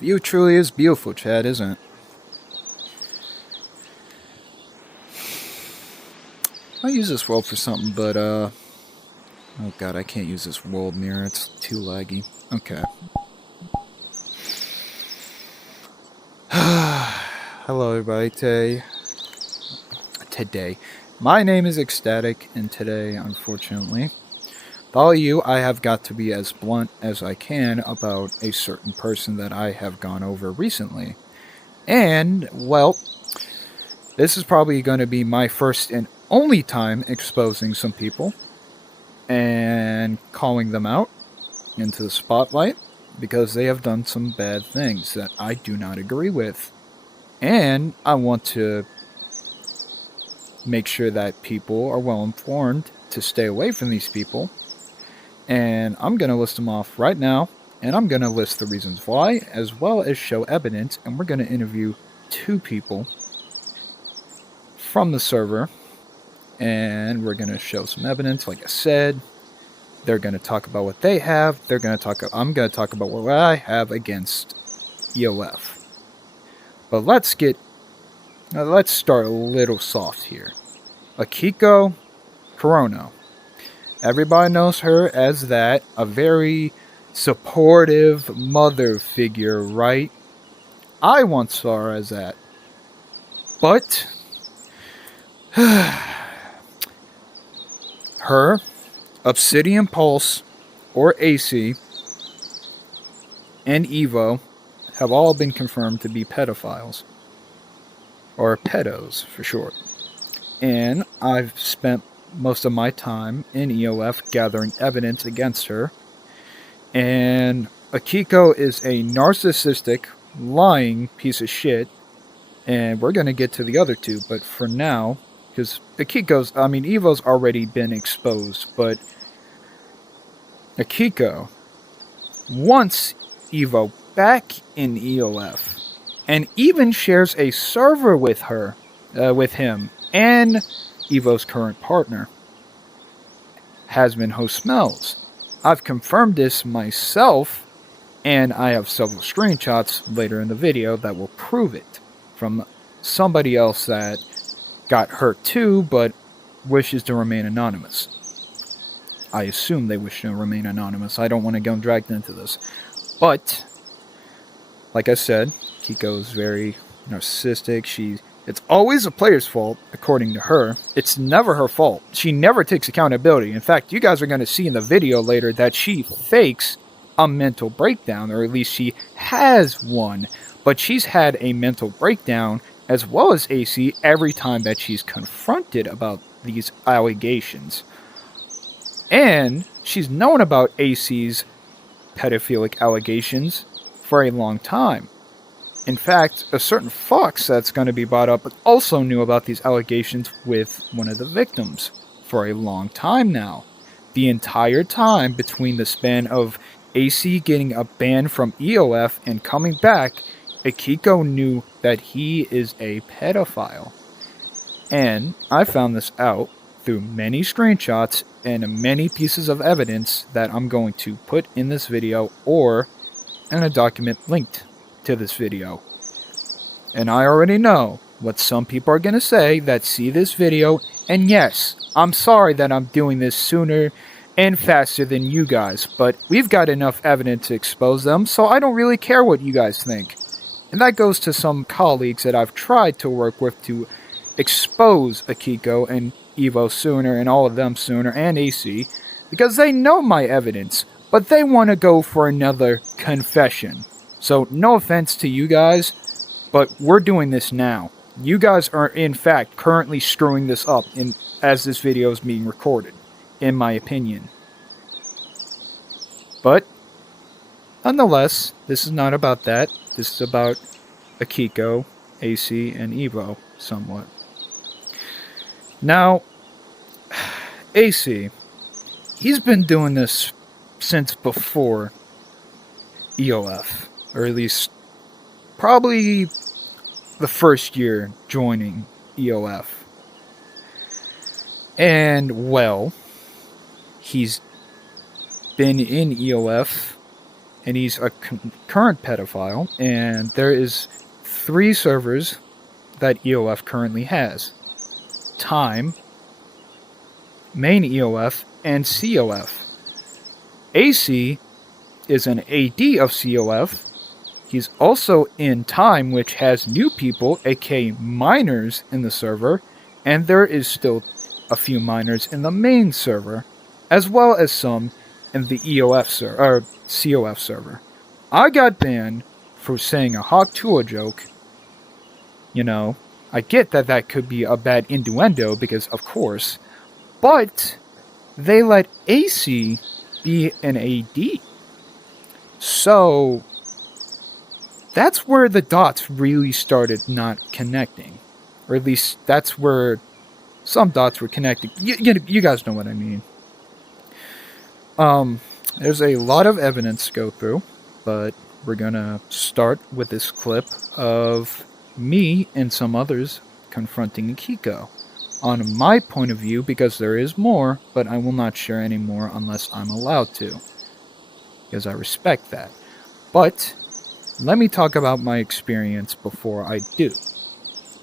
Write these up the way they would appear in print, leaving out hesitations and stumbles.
View truly is beautiful, Chad, isn't it? I use this world for something, but, oh god, I can't use this world mirror, it's too laggy. Okay. Hello, everybody, today. My name is Ecstatic, and today, unfortunately, with all of you, I have got to be as blunt as I can about a certain person that I have gone over recently. And, well, this is probably going to be my first and only time exposing some people and calling them out into the spotlight because they have done some bad things that I do not agree with. And I want to make sure that people are well informed to stay away from these people. And I'm going to list them off right now, and I'm going to list the reasons why, as well as show evidence, and we're going to interview 2 people from the server, and we're going to show some evidence. Like I said, they're going to talk about what they have. I'm going to talk about what I have against EOF. But let's start a little soft here. Akiko Corona. Everybody knows her as that, a very supportive mother figure, right? I once saw her as that. But her, ObsidianPulse, or AC, and Evo have all been confirmed to be pedophiles. Or pedos, for short. And I've spent most of my time in EOF gathering evidence against her. And Akiko is a narcissistic, lying piece of shit. And we're going to get to the other 2, but for now, because Evo's already been exposed, but Akiko wants Evo back in EOF, and even shares a server with him, and Evo's current partner, Hasman Smells. I've confirmed this myself, and I have several screenshots later in the video that will prove it from somebody else that got hurt too, but wishes to remain anonymous. I assume they wish to remain anonymous. I don't want to get dragged into this. But, like I said, Kiko is very narcissistic. It's always a player's fault, according to her. It's never her fault. She never takes accountability. In fact, you guys are going to see in the video later that she fakes a mental breakdown, or at least she has one. But she's had a mental breakdown, as well as AC, every time that she's confronted about these allegations. And she's known about AC's pedophilic allegations for a long time. In fact, a certain fox that's going to be brought up also knew about these allegations with one of the victims for a long time now. The entire time between the span of AC getting a ban from EOF and coming back, Akiko knew that he is a pedophile. And I found this out through many screenshots and many pieces of evidence that I'm going to put in this video or in a document linked to this video. And I already know what some people are going to say that see this video, and yes, I'm sorry that I'm doing this sooner and faster than you guys, but we've got enough evidence to expose them, so I don't really care what you guys think. And that goes to some colleagues that I've tried to work with to expose Akiko and Evo sooner, and all of them sooner, and AC, because they know my evidence, but they want to go for another confession. So no offense to you guys, but we're doing this now. You guys are in fact currently screwing this up as this video is being recorded, in my opinion. But nonetheless, this is not about that. This is about Akiko, AC, and Evo, somewhat. Now, AC, he's been doing this since before EOF, or at least probably the first year joining EOF. And, well, he's been in EOF and he's a current pedophile, and there is 3 servers that EOF currently has. Time, main EOF, and COF. AC is an AD of COF. He's also in Time, which has new people, aka minors, in the server, and there is still a few minors in the main server, as well as some in the EOF server, or COF server. I got banned for saying a Hawk Tuah joke. You know, I get that that could be a bad innuendo, because of course, but they let AC be an AD. So that's where the dots really started not connecting. Or at least that's where some dots were connecting. You guys know what I mean. There's a lot of evidence to go through, but we're gonna start with this clip of me and some others confronting Akiko. On my point of view, because there is more, but I will not share any more unless I'm allowed to, because I respect that. But let me talk about my experience before I do.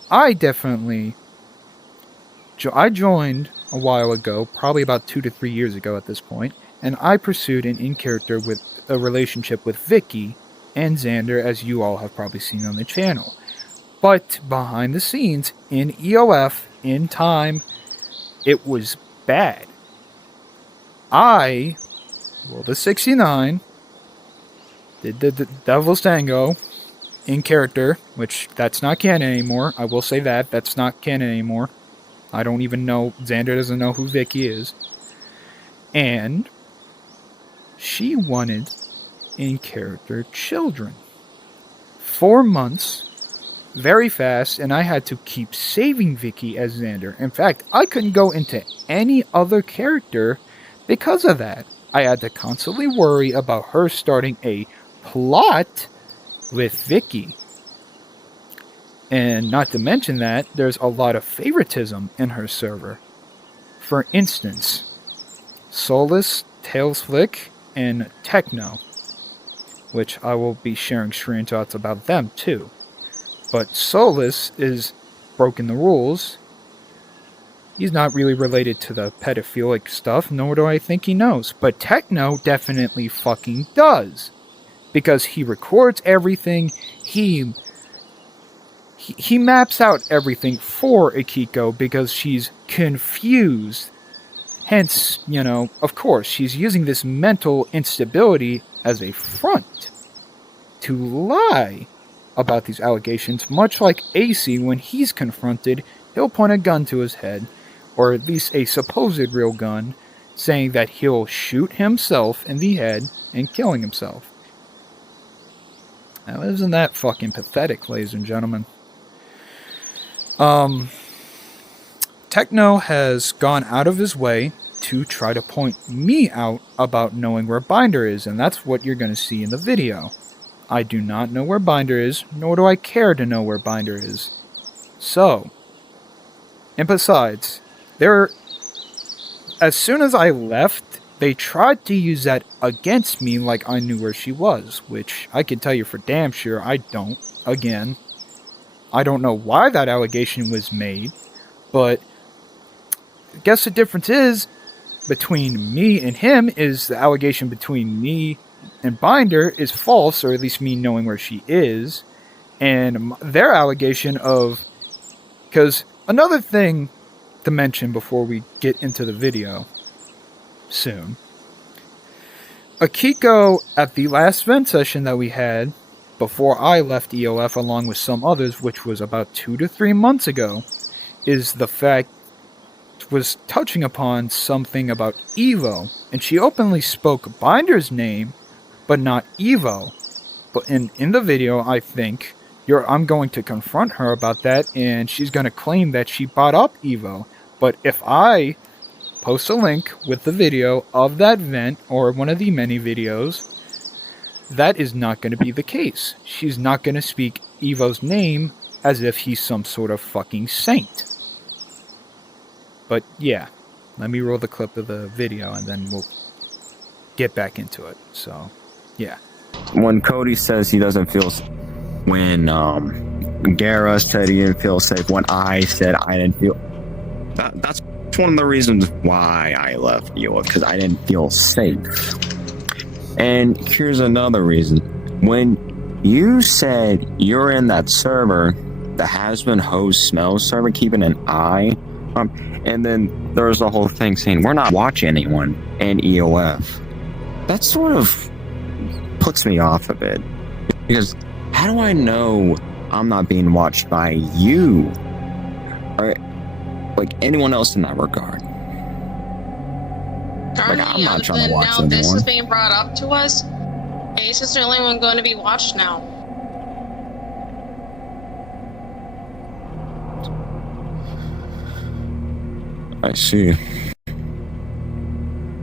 I joined a while ago, probably about 2 to 3 years ago at this point, and I pursued an in-character with a relationship with Vicky and Xander, as you all have probably seen on the channel. But behind the scenes, in EOF, in Time, it was bad. I rolled a 69, did the Devil's Tango in character, which that's not canon anymore. I will say that, that's not canon anymore. I don't even know, Xander doesn't know who Vicky is. And she wanted in character children. 4 months, very fast, and I had to keep saving Vicky as Xander. In fact, I couldn't go into any other character because of that. I had to constantly worry about her starting a plot with Vicky. And not to mention that, there's a lot of favoritism in her server. For instance, Solus, Tailsflick, and Techno, which I will be sharing screenshots about them too. But Solus is broken the rules. He's not really related to the pedophilic stuff, nor do I think he knows. But Techno definitely fucking does. Because he records everything, he maps out everything for Akiko because she's confused. Hence, you know, of course, she's using this mental instability as a front to lie about these allegations, much like AC, when he's confronted, he'll point a gun to his head, or at least a supposed real gun, saying that he'll shoot himself in the head and killing himself. Now, isn't that fucking pathetic, ladies and gentlemen? Techno has gone out of his way to try to point me out about knowing where Binder is, and that's what you're going to see in the video. I do not know where Binder is, nor do I care to know where Binder is. So, and besides, as soon as I left, they tried to use that against me like I knew where she was, which I can tell you for damn sure I don't. Again, I don't know why that allegation was made, but I guess the difference is between me and him is the allegation between me and Binder is false, or at least me knowing where she is, and their allegation of... Because another thing to mention before we get into the video soon. Akiko, at the last vent session that we had, before I left EOF along with some others, which was about 2 to 3 months ago, is the fact was touching upon something about Evo, and she openly spoke Binder's name, but not Evo. But in the video, I think, I'm going to confront her about that, and she's going to claim that she brought up Evo. But if I post a link with the video of that vent, or one of the many videos, that is not going to be the case. She's not going to speak Evo's name as if he's some sort of fucking saint. But yeah, let me roll the clip of the video and then we'll get back into it. So, yeah. when Cody says he doesn't feel, when Gara said he didn't feel safe, when I said I didn't feel, that's one of the reasons why I left EOF, because I didn't feel safe. And here's another reason. When you said you're in that server, the has-been host smells server, keeping an eye on, and then there's the whole thing saying we're not watching anyone in EOF. That sort of puts me off a bit, because how do I know I'm not being watched by you or like anyone else in that regard? Like, I'm not trying to watch anyone. Now this is being brought up to us. Ace is the only one going to be watched now. I see.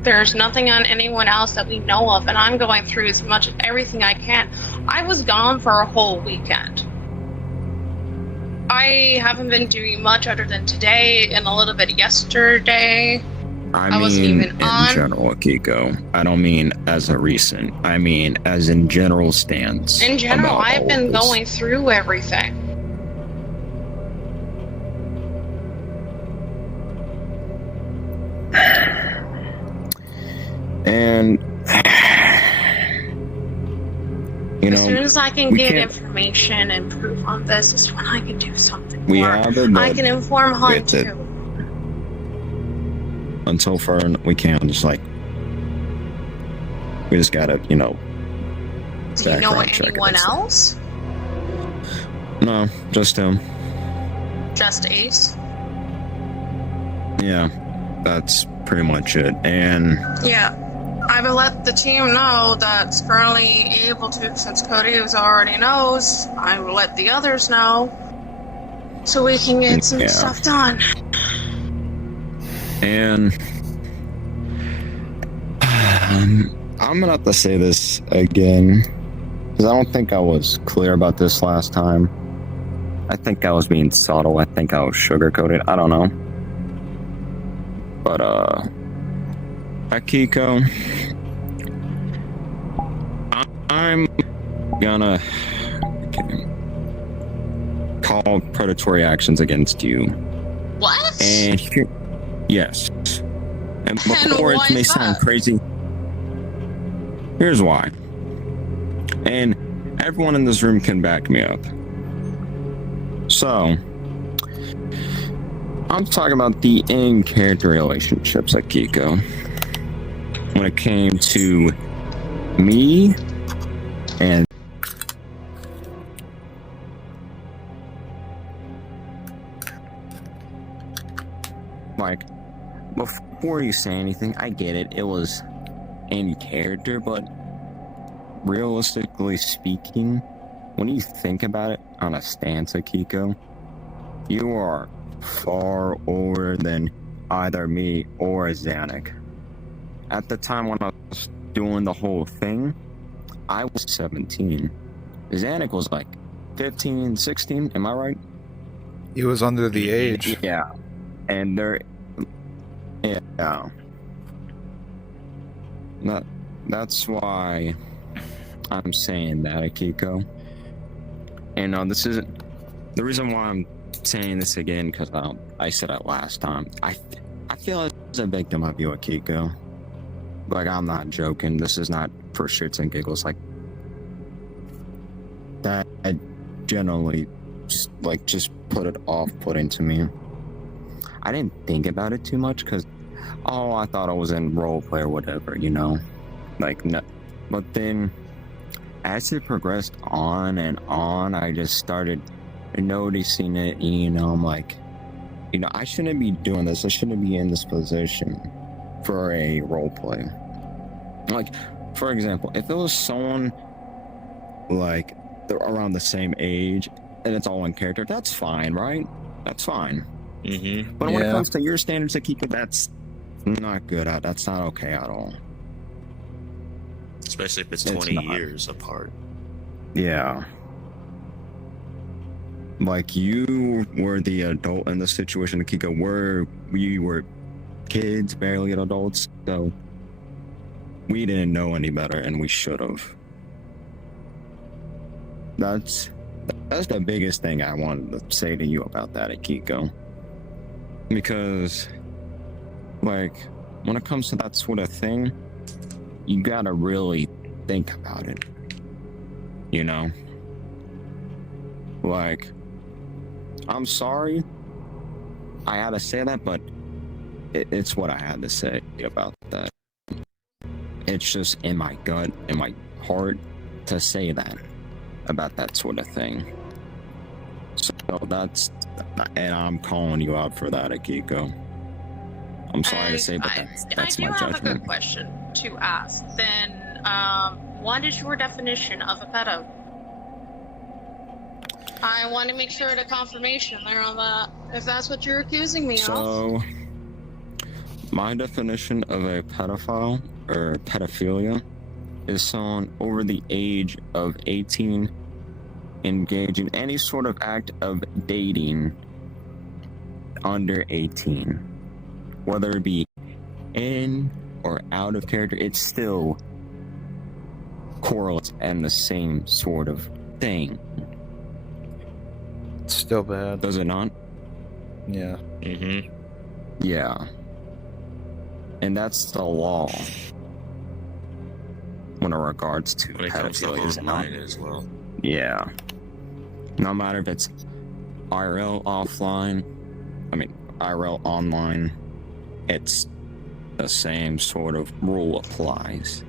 There's nothing on anyone else that we know of, and I'm going through as much as everything I can. I was gone for a whole weekend. I haven't been doing much other than today and a little bit yesterday. I mean, in general, Akiko. I don't mean as a recent. I mean as in general stance. In general, I've been going through everything. And you know, as soon as I can get information and proof on this, is when I can do something more. I can inform Hunt too. Until further, we can't just like. We just gotta, you know. Do you know anyone else? No, just him. Just Ace? Yeah, that's pretty much it. And yeah, I will let the team know that's currently able to, since Cody already knows. I will let the others know, so we can get some stuff done. And I'm gonna have to say this again, because I don't think I was clear about this last time. I think I was being subtle. I think I was sugarcoated. I don't know. But Akiko, I'm gonna call predatory actions against you. What? And here, yes. And before it may sound crazy, here's why. And everyone in this room can back me up. So, I'm talking about the in-character relationships, Akiko. When it came to me and like, before you say anything, I get it. It was in character, but realistically speaking, when you think about it on a stance, Akiko, you are far older than either me or Zanuck. At the time when I was doing the whole thing, I was 17. Zanuck was like 15, 16, am I right? He was under the age. Yeah. And that's why I'm saying that, Akiko. And this isn't the reason why I'm saying this again, because I said it last time. I feel as a victim of you, Akiko. Like, I'm not joking. This is not for shits and giggles. Like, that generally just put it off-putting to me. I didn't think about it too much because, I thought I was in roleplay or whatever, you know? Like, no. But then, as it progressed on and on, I just started noticing it, you know, I'm like, you know, I shouldn't be doing this. I shouldn't be in this position for a roleplay. Like, for example, if it was someone, like, they're around the same age, and it's all in character, that's fine, right? That's fine. Mm-hmm. But when it comes to your standards, Akiko, that's not good. That's not okay at all. Especially if it's 20 years apart. Yeah. Like, you were the adult in this situation, Akiko, where we were kids, barely adults, so we didn't know any better, and we should have. That's the biggest thing I wanted to say to you about that, Akiko. Because, like, when it comes to that sort of thing, you gotta really think about it. You know? Like, I'm sorry I had to say that, but it's what I had to say about that. It's just in my gut, in my heart, to say that about that sort of thing. So that's, and I'm calling you out for that, Akiko. I'm sorry to say, but that's my I do have a judgment. good question to ask. Then, what is your definition of a pedo? I want to make sure the confirmation there on that, if that's what you're accusing me of. So, my definition of a pedophile or pedophilia is someone over the age of 18 engaged in any sort of act of dating under 18. Whether it be in or out of character, it still correlates and the same sort of thing. It's still bad. Does it not? Yeah. Mm-hmm. Yeah. And that's the law when it regards to When it comes to pedophilia, is it not? online as well. Yeah. No matter if it's IRL offline, IRL online, it's the same sort of rule applies.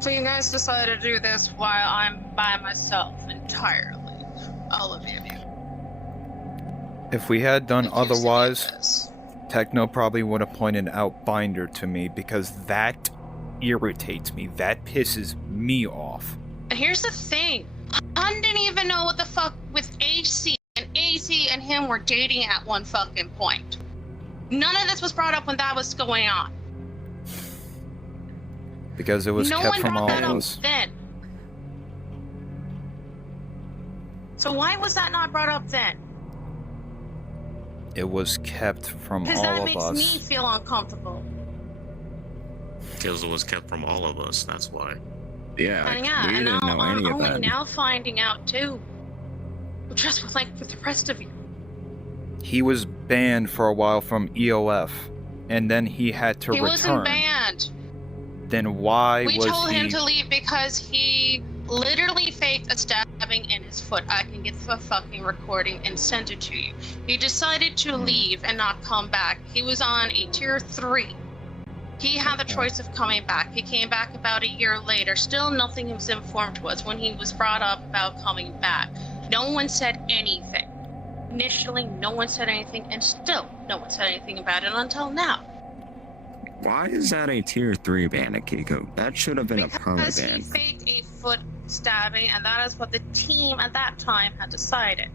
So you guys decided to do this while I'm by myself entirely. All of you. If we had done Accusing me of otherwise, this. Techno probably would have pointed out Binder to me because that irritates me. That pisses me off. And here's the thing. I didn't even know what the fuck with AC, and AC and him were dating at one fucking point. None of this was brought up when that was going on. Because it was No kept one from brought all that of up us. then. So why was that not brought up then? It was kept from Because all that of makes us. me feel uncomfortable. Because it was kept from all of us, that's why. Yeah, And yeah, we and didn't know I'm any of only that. now finding out too. Just with the rest of you. He was banned for a while from EOF, and then he had to He return. wasn't banned. Then why We was told he? him to leave because he literally faked a stabbing in his foot. I can get the fucking recording and send it to you. He decided to leave and not come back. He was on a tier 3. He had the choice of coming back. He came back about a year later. Still nothing was informed to us when he was brought up about coming back. No one said anything. Initially, no one said anything, and still no one said anything about it until now. Why is that a tier 3 ban, Akiko? That should have been a permanent Because he ban. faked a foot stabbing, and that is what the team at that time had decided.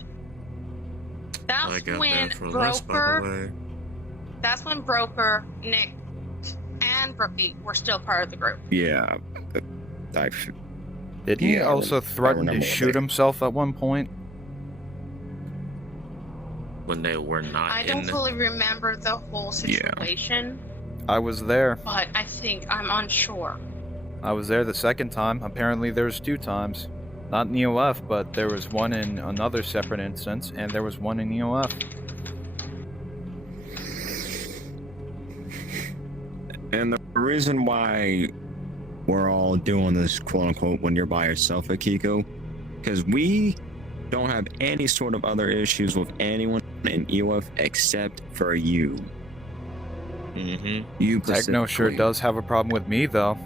I That's got when that for less, by the way. That's when Broker, Nick, and Brookie were still part of the group. Yeah. Did he Yeah, also threaten to remember shoot that. himself at one point? When they were not I in don't fully remember the whole Yeah. situation, I was there. but I think I'm unsure. I was there the second time. Apparently there's 2 times. Not in EOF, but there was one in another separate instance, and there was one in EOF. And the reason why we're all doing this, quote unquote, when you're by yourself, Akiko, because we don't have any sort of other issues with anyone in EOF except for you. Mm-hmm. You Techno sure specifically. does have a problem with me, though.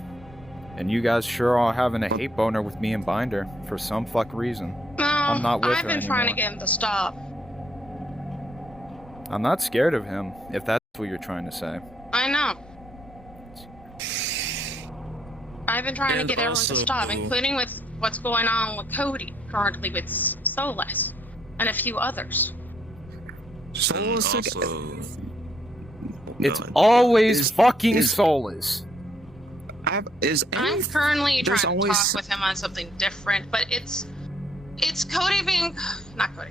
And you guys sure are having a hate boner with me and Binder, for some fuck reason. No, I'm not with I've her been trying to anymore. get him to stop. I'm not scared of him, if that's what you're trying to say. I know. I've been trying And to get everyone also- to stop, including with what's going on with Cody, currently with Solas, and a few others. So And it's like- also, It's no, always is- fucking is- soulless. I'm currently there's trying to always- talk with him on something different, but it's Cody being, not Cody.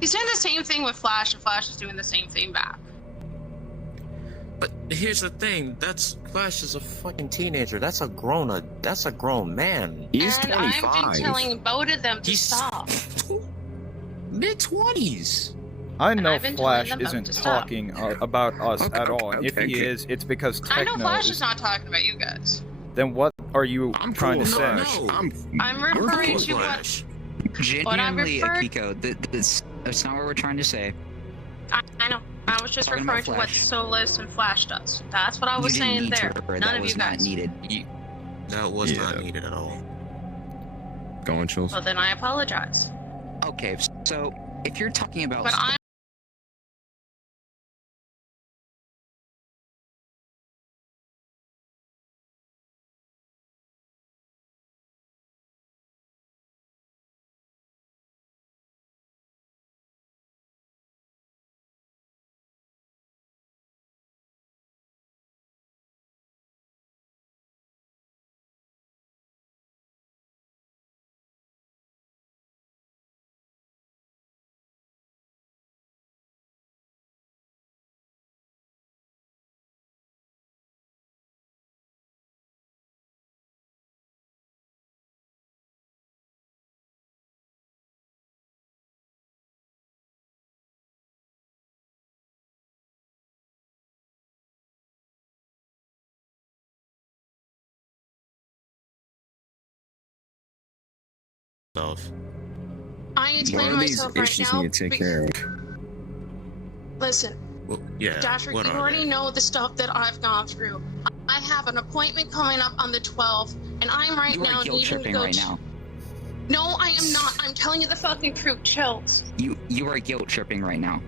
He's doing the same thing with Flash, and Flash is doing the same thing back. But here's the thing, Flash is a fucking teenager. That's a grown man. He's and 25. I've been telling both of them to stop. Mid-20s. I know I've been telling Flash them both isn't to stop. talking about us Okay, at all. And if okay, he okay. is, it's because I Techno know Flash is... is not talking about you guys. Then what are you I'm trying cool to with say? Flash. No. I'm referring cool to with what Flash. Genuinely, referred- Akiko, that's not what we're trying to say. I know. I was just Talking referring about to what Flash. Solus and Flash does. That's what I was You didn't saying need there. to, or None that of was you not guys. needed. That was Yeah. not needed at all. Go on, Chills. Well, then I apologize. Okay, so if you're talking about But I'm Stuff. I What explain are these myself right issues now. need to take be- care of? Listen, Well, yeah. Dasher, what you are already they? know the stuff that I've gone through. I have an appointment coming up on the 12th, and I'm right you now are guilt needing to tripping go. right now. No, I am not. I'm telling you the fucking truth. Chills. You are guilt tripping right now.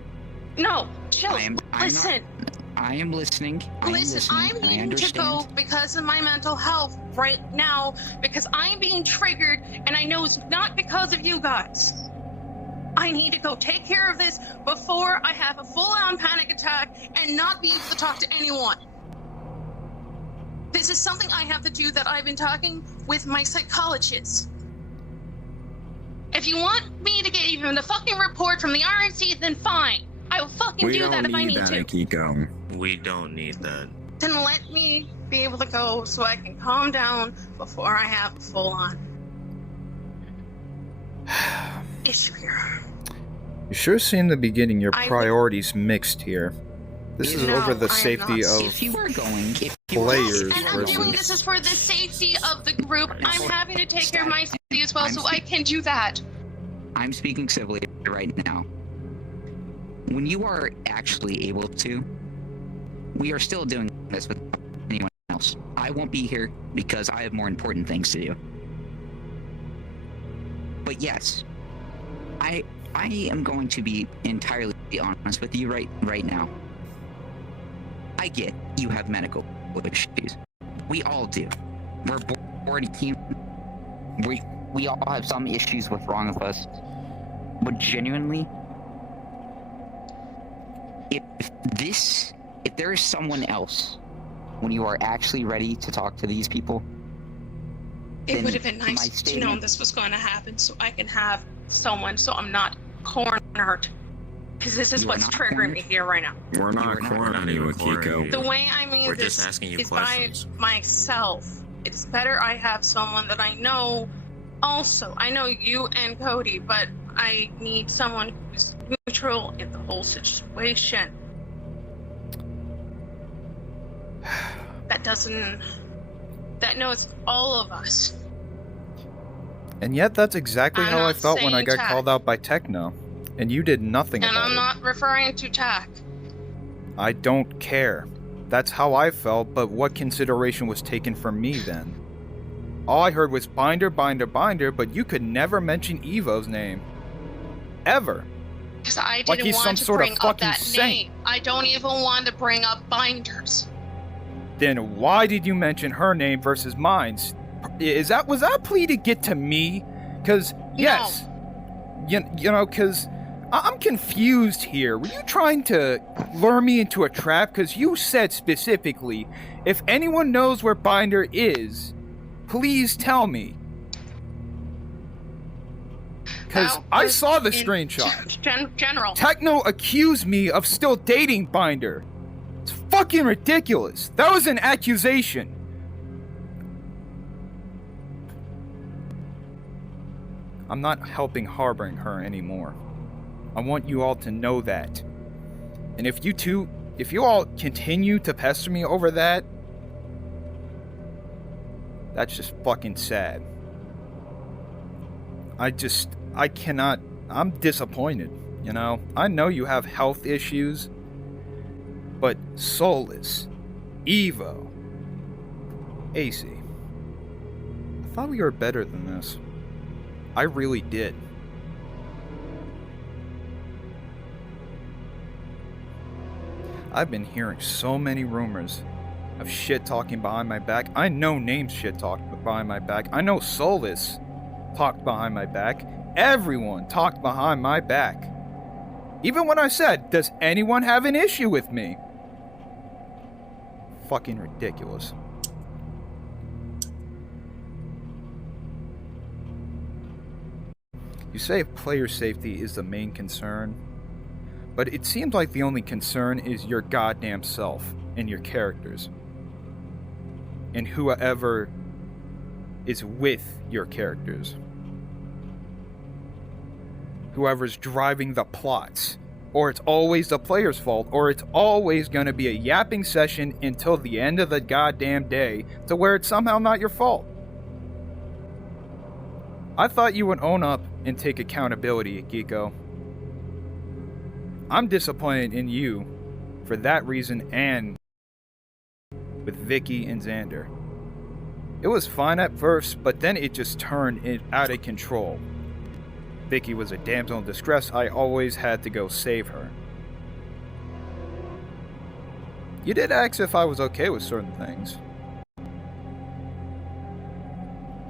No, chills. I'm not- Listen. I am listening. Listen, I'm and I needing to go understand. because of my mental health right now because I'm being triggered and I know it's not because of you guys. I need to go take care of this before I have a full-on panic attack and not be able to talk to anyone. This is something I have to do that I've been talking with my psychologist. If you want me to get even a fucking report from the RNC, then fine. I will fucking We do don't that if I need need that, to. Akiko. We don't need that. Then let me be able to go so I can calm down before I have a full-on issue here. You sure seem to be getting your I- priorities mixed here. This is No, over the I am safety not. of... If you were going, if you Players And I'm doing versus- this is for the safety of the group. I'm having to take care of my safety as well, I'm so I can do that. I'm speaking civilly right now. When you are actually able to, we are still doing this with anyone else. I won't be here because I have more important things to do. But yes, I am going to be entirely honest with you right now. I get you have medical issues. We all do. We're born human. We all have some issues with wrong of us. But genuinely, if there is someone else when you are actually ready to talk to these people, It then would have been my nice to know statement- this was going to happen so I can have someone so I'm not cornered. Because this is You are what's not triggering cornered? me here right now. We're not You're not- cornering you, We're not even cornering Akiko. you. The way I mean We're this just asking you is questions. by myself. It's better I have someone that I know. Also, I know you and Cody, but I need someone who's neutral in the whole situation. That knows all of us. And yet that's exactly I'm how I not felt when I saying got Tack. called out by Techno. And you did nothing And about I'm it. not referring to Tack. I don't care. That's how I felt, but what consideration was taken from me then? All I heard was Binder, Binder, Binder, but you could never mention Evo's name. Ever. Because I Like didn't he's some want to sort of bring up fucking that saint. name. I don't even want to bring up Binders. Then why did you mention her name versus mine? Was that a plea to get to me? Cause yes. You know, cause I'm confused here. Were you trying to lure me into a trap? Cause you said specifically, if anyone knows where Binder is, please tell me. Because That I was saw the in screenshot. General. Techno accused me of still dating Binder. It's fucking ridiculous. That was an accusation. I'm not helping harboring her anymore. I want you all to know that. And if you all continue to pester me over that, that's just fucking sad. I cannot, I'm disappointed, you know? I know you have health issues, but Solus, Evo, AC, I thought we were better than this. I really did. I've been hearing so many rumors of shit talking behind my back. I know names shit talked behind my back. I know Solus talked behind my back. Everyone talked behind my back. Even when I said, does anyone have an issue with me? Fucking ridiculous. You say player safety is the main concern, but it seems like the only concern is your goddamn self and your characters. And whoever is with your characters. Whoever's driving the plots. Or it's always the player's fault, or it's always going to be a yapping session until the end of the goddamn day to where it's somehow not your fault. I thought you would own up and take accountability, Akiko. I'm disappointed in you for that reason and with Vicky and Xander. It was fine at first, but then it just turned out of control. Vicky was a damsel in distress. I always had to go save her. You did ask if I was okay with certain things.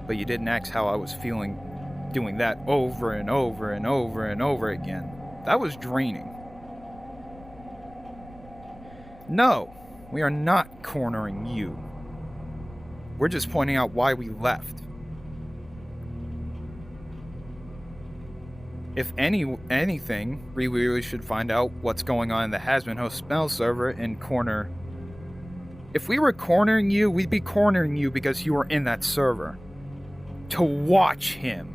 But you didn't ask how I was feeling doing that over and over and over and over again. That was draining. No, we are not cornering you. We're just pointing out why we left. If anything, we really should find out what's going on in the Hasbin Host spell server and corner. If we were cornering you, we'd be cornering you because you were in that server. To watch him.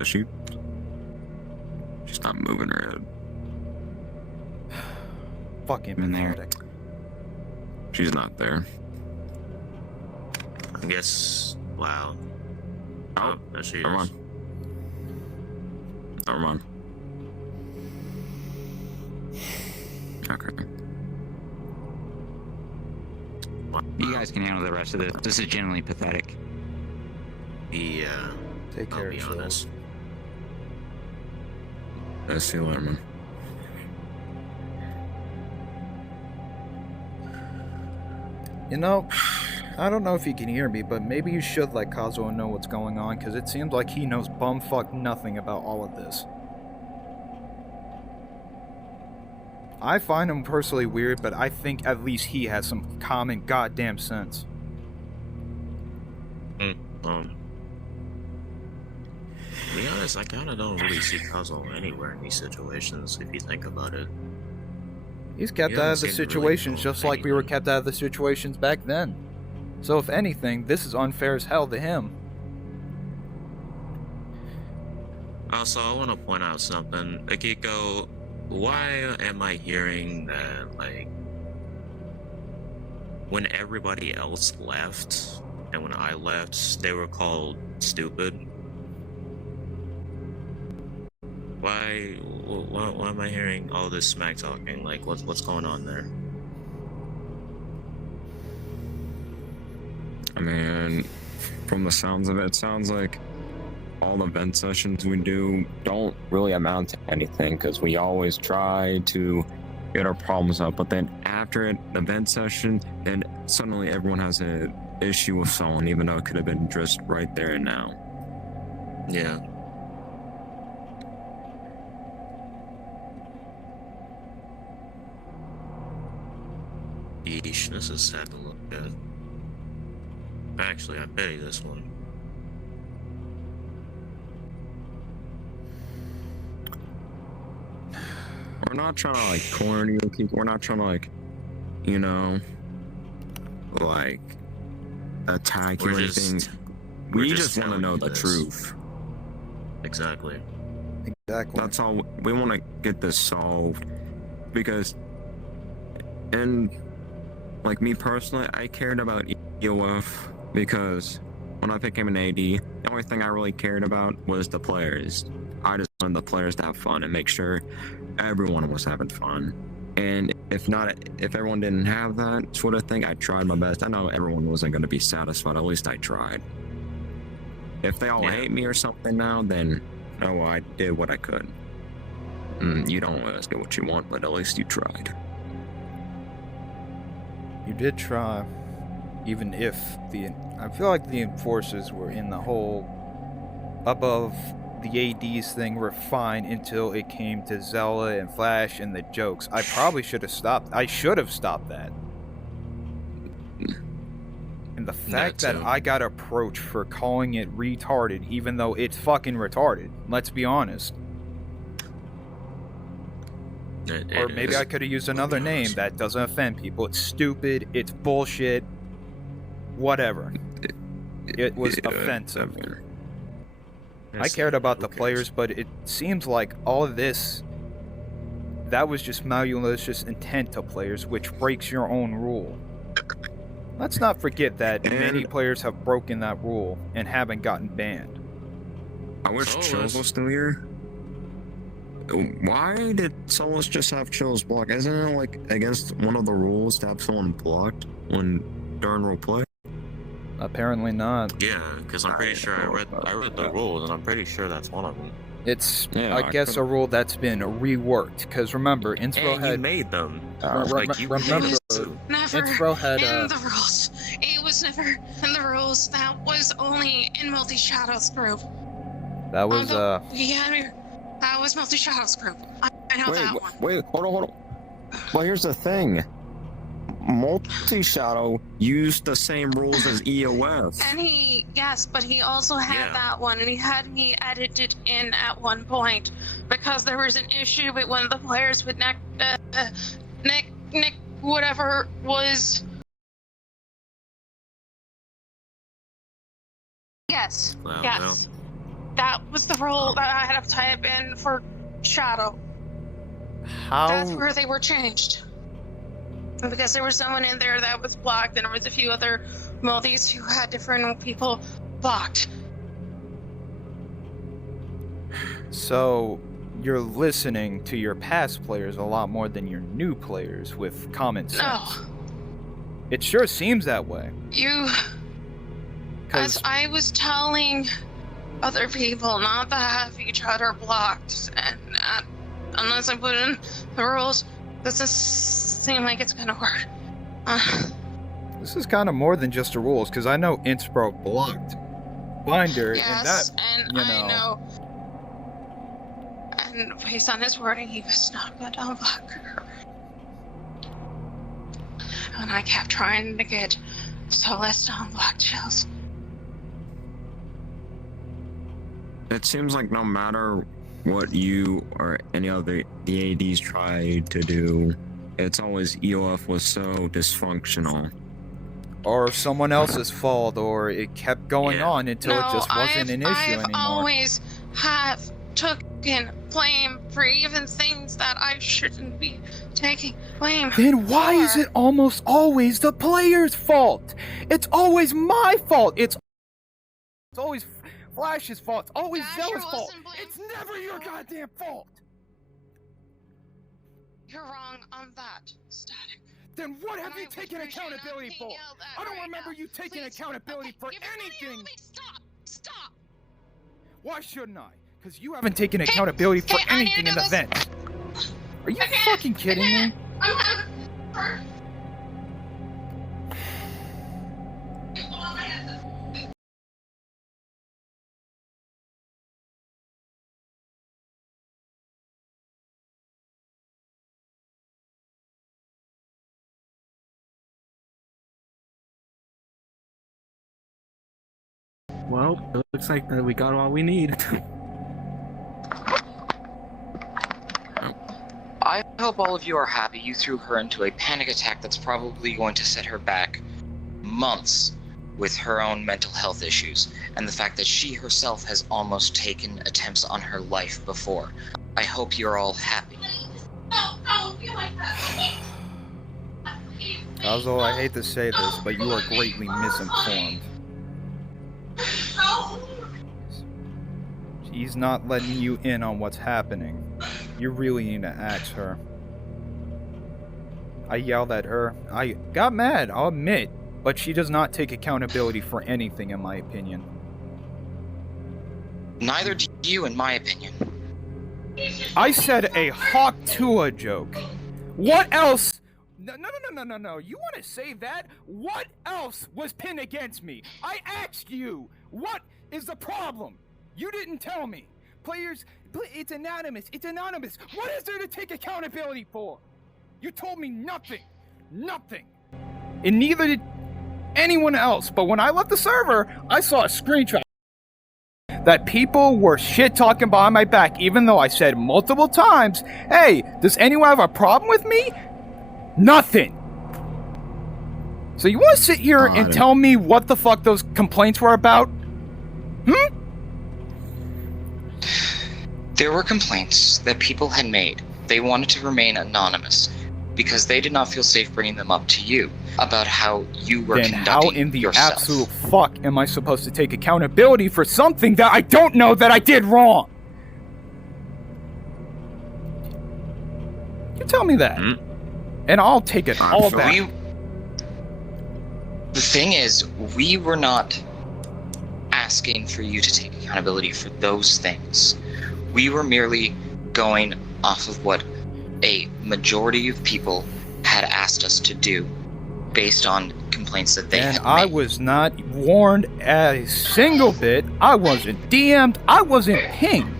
Is she? She's not moving her head. Fucking In there. pathetic. She's not there. I guess. Wow. Oh, there she is. Never mind. Never mind. Okay. You guys can handle the rest of this. This is genuinely pathetic. Yeah. Take I'll care be of honest. I see you later, man. You know, I don't know if you can hear me, but maybe you should let Kazuo know what's going on, because it seems like he knows bumfuck nothing about all of this. I find him personally weird, but I think at least he has some common goddamn sense. To be honest, I kinda don't really see Kazuo anywhere in these situations, if you think about it. He's kept He out of doesn't the seem to really situations know just like we were anything. kept out of the situations back then. So if anything, this is unfair as hell to him. Also, I want to point out something. Akiko, why am I hearing that, like, when everybody else left, and when I left, they were called stupid? Why am I hearing all this smack talking? Like, what's going on there? I mean, from the sounds of it, it sounds like all the vent sessions we do don't really amount to anything because we always try to get our problems out. But then after the vent session, then suddenly everyone has an issue with someone, even though it could have been addressed right there and now. Yeah. Yeesh, this is sad to look at. Actually, I pity this one. we're not trying to like corner you, Akiko. We're not trying to like, you know, like attack you or anything. We just want to know the truth. Exactly. Exactly. That's all. We want to get this solved because, and like me personally, I cared about EOF because when I became an AD, the only thing I really cared about was the players. I just wanted the players to have fun and make sure everyone was having fun. And if everyone didn't have that sort of thing, I tried my best. I know everyone wasn't going to be satisfied. At least I tried. If they all hate me or something now, then oh, well, I did what I could. You don't always get what you want, but at least you tried. You did try, even if I feel like the enforcers were in the whole above the ADs thing were fine until it came to Zella and Flash and the jokes. I probably should have stopped. I should have stopped that. And the fact that I got approached for calling it retarded, even though it's fucking retarded. Let's be honest. Or maybe I could have used another name that doesn't offend people. It's stupid. It's bullshit. Whatever. It was offensive. I cared about the players, but it seems like all of this, that was just malicious intent to players, which breaks your own rule. Let's not forget that many players have broken that rule and haven't gotten banned. I wish Chills was still here. Why did Solus just have Chills blocked? Isn't it like against one of the rules to have someone blocked during roleplay? Apparently not. Yeah, because I'm pretty sure I read the rules, and I'm pretty sure that's one of them. It's, I guess, a rule that's been reworked. Because remember, Inspo had... you made them. Remember, Inspo had... in the rules. It was never in the rules. That was only in Multi-Shadows group. That was, Yeah, that was Multi-Shadows group. I know that one. Wait, hold on. Well, here's the thing. Multi-Shadow used the same rules as EOF. And but he also had that one, and he had me edited in at one point because there was an issue with one of the players with Nick, whatever was. Yes, yes. That was the rule that I had to type in for Shadow. How? That's where they were changed. Because there was someone in there that was blocked, and there was a few other multis who had different people blocked. So, you're listening to your past players a lot more than your new players with common sense. No. It sure seems that way. As I was telling other people not to have each other blocked, and unless I put in the rules, this seem like it's gonna work. This is kind of more than just the rules, because I know Inspro blocked Binder, yes, and I know. And based on his wording, he was not going to unblock her. And I kept trying to get Celeste to unblock Chills. It seems like no matter what you or any other DADs tried to do, it's always EOF was so dysfunctional. Or someone else's fault, or it kept going on until it just wasn't an issue anymore. I've always taken blame for even things that I shouldn't be taking blame for. Then why is it almost always the player's fault? It's always my fault. It's always Flash's fault. It's always Zella's fault. It's never your goddamn fault. You're wrong on that, Static. Then what have you taken accountability for? I don't remember you taking accountability for anything. Stop. Why shouldn't I? Because you haven't taken accountability for anything in the vent. Are you fucking kidding me? Well, it looks like we got all we need. I hope all of you are happy you threw her into a panic attack that's probably going to set her back months with her own mental health issues, and the fact that she herself has almost taken attempts on her life before. I hope you're all happy. Although I hate to say this, but you are greatly misinformed. She's not letting you in on what's happening. You really need to ask her. I yelled at her. I got mad, I'll admit, but she does not take accountability for anything, in my opinion. Neither do you, in my opinion. I said a Hawk Tua joke. What else? No. You want to say that? What else was pinned against me? I asked you. What is the problem? You didn't tell me. Players, it's anonymous. It's anonymous. What is there to take accountability for? You told me nothing. Nothing. And neither did anyone else. But when I left the server, I saw a screenshot that people were shit-talking behind my back, even though I said multiple times, hey, does anyone have a problem with me? Nothing. So you want to sit here and tell me what the fuck those complaints were about? There were complaints that people had made. They wanted to remain anonymous because they did not feel safe bringing them up to you about how you were conducting yourself. Then how in the absolute fuck am I supposed to take accountability for something that I don't know that I did wrong? You tell me that. And I'll take it all back. The thing is, we were not asking for you to take accountability for those things. We were merely going off of what a majority of people had asked us to do based on complaints that they had made. And I was not warned a single bit. I wasn't DM'd. I wasn't pinged.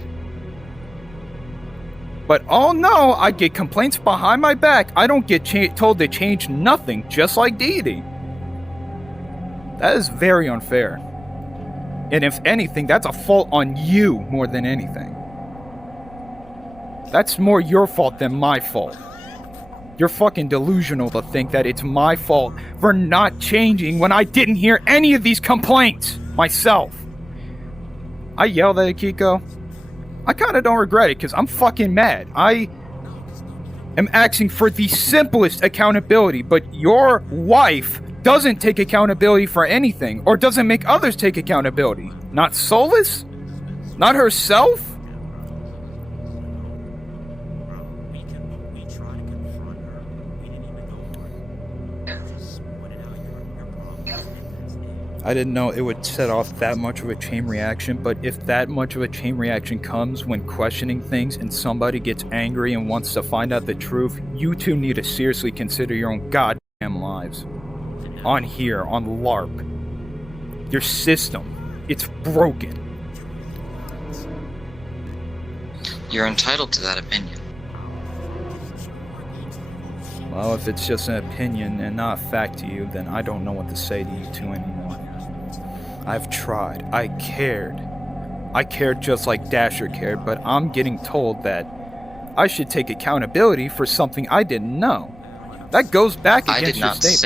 But oh no, I get complaints behind my back. I don't get told to change nothing, just like Deity. That is very unfair. And if anything, that's a fault on you more than anything. That's more your fault than my fault. You're fucking delusional to think that it's my fault for not changing when I didn't hear any of these complaints myself. I yelled at Akiko. I kinda don't regret it because I'm fucking mad. I am asking for the simplest accountability, but your wife doesn't take accountability for anything or doesn't make others take accountability. Not Solus? Not herself? I didn't know it would set off that much of a chain reaction, but if that much of a chain reaction comes when questioning things and somebody gets angry and wants to find out the truth, you two need to seriously consider your own goddamn lives. On here, on LARP. Your system, it's broken. You're entitled to that opinion. Well, if it's just an opinion and not a fact to you, then I don't know what to say to you two anymore. I've tried. I cared. I cared just like Dasher cared, but I'm getting told that I should take accountability for something I didn't know. That goes back against your statement.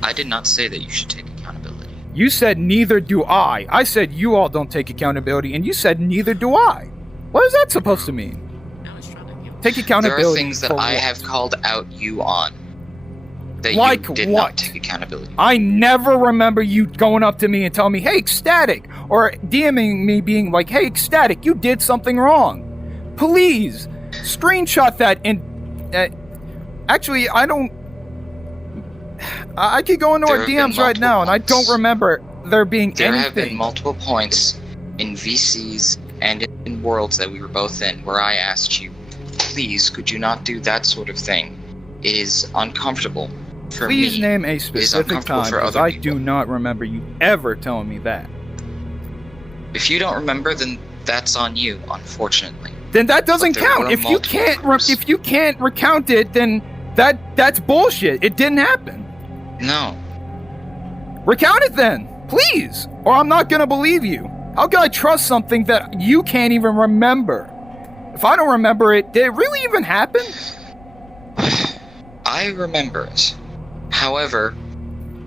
I did not say that you should take accountability. You said neither do I. I said you all don't take accountability, and you said neither do I. What is that supposed to mean? Take accountability. There are things that I have called out you on. That like you did what? Not take accountability. I never remember you going up to me and telling me, hey, Ecstatic, or DMing me being like, hey, Ecstatic, you did something wrong. Please, screenshot that and... actually, I could go into our DMs right now, and I don't remember there being anything. There have been multiple points in VCs and in worlds that we were both in where I asked you, please, could you not do that sort of thing? It is uncomfortable for me. Please name a specific time, because I do not remember you ever telling me that. If you don't remember, then that's on you, unfortunately. Then that doesn't count. If you can't recount it, then that's bullshit. It didn't happen. No. Recount it then, please, or I'm not gonna believe you. How can I trust something that you can't even remember? If I don't remember it, did it really even happen? I remember it. However,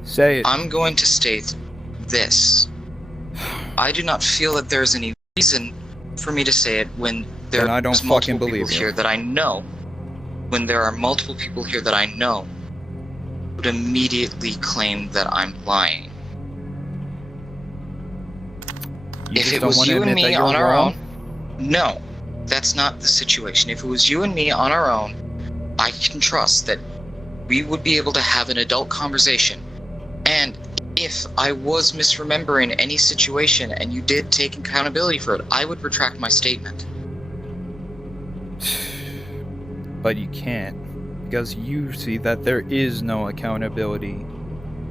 Say it. I'm going to state this. I do not feel that there's any reason for me to say it when Then I don't there's multiple fucking people believe you. here that I know. When there are multiple people here that I know would immediately claim that I'm lying. You If just it don't was wanna you and admit that me you're on our wrong? own, no, that's not the situation. If it was you and me on our own, I can trust that we would be able to have an adult conversation. And if I was misremembering any situation and you did take accountability for it, I would retract my statement. But you can't. Because you see that there is no accountability.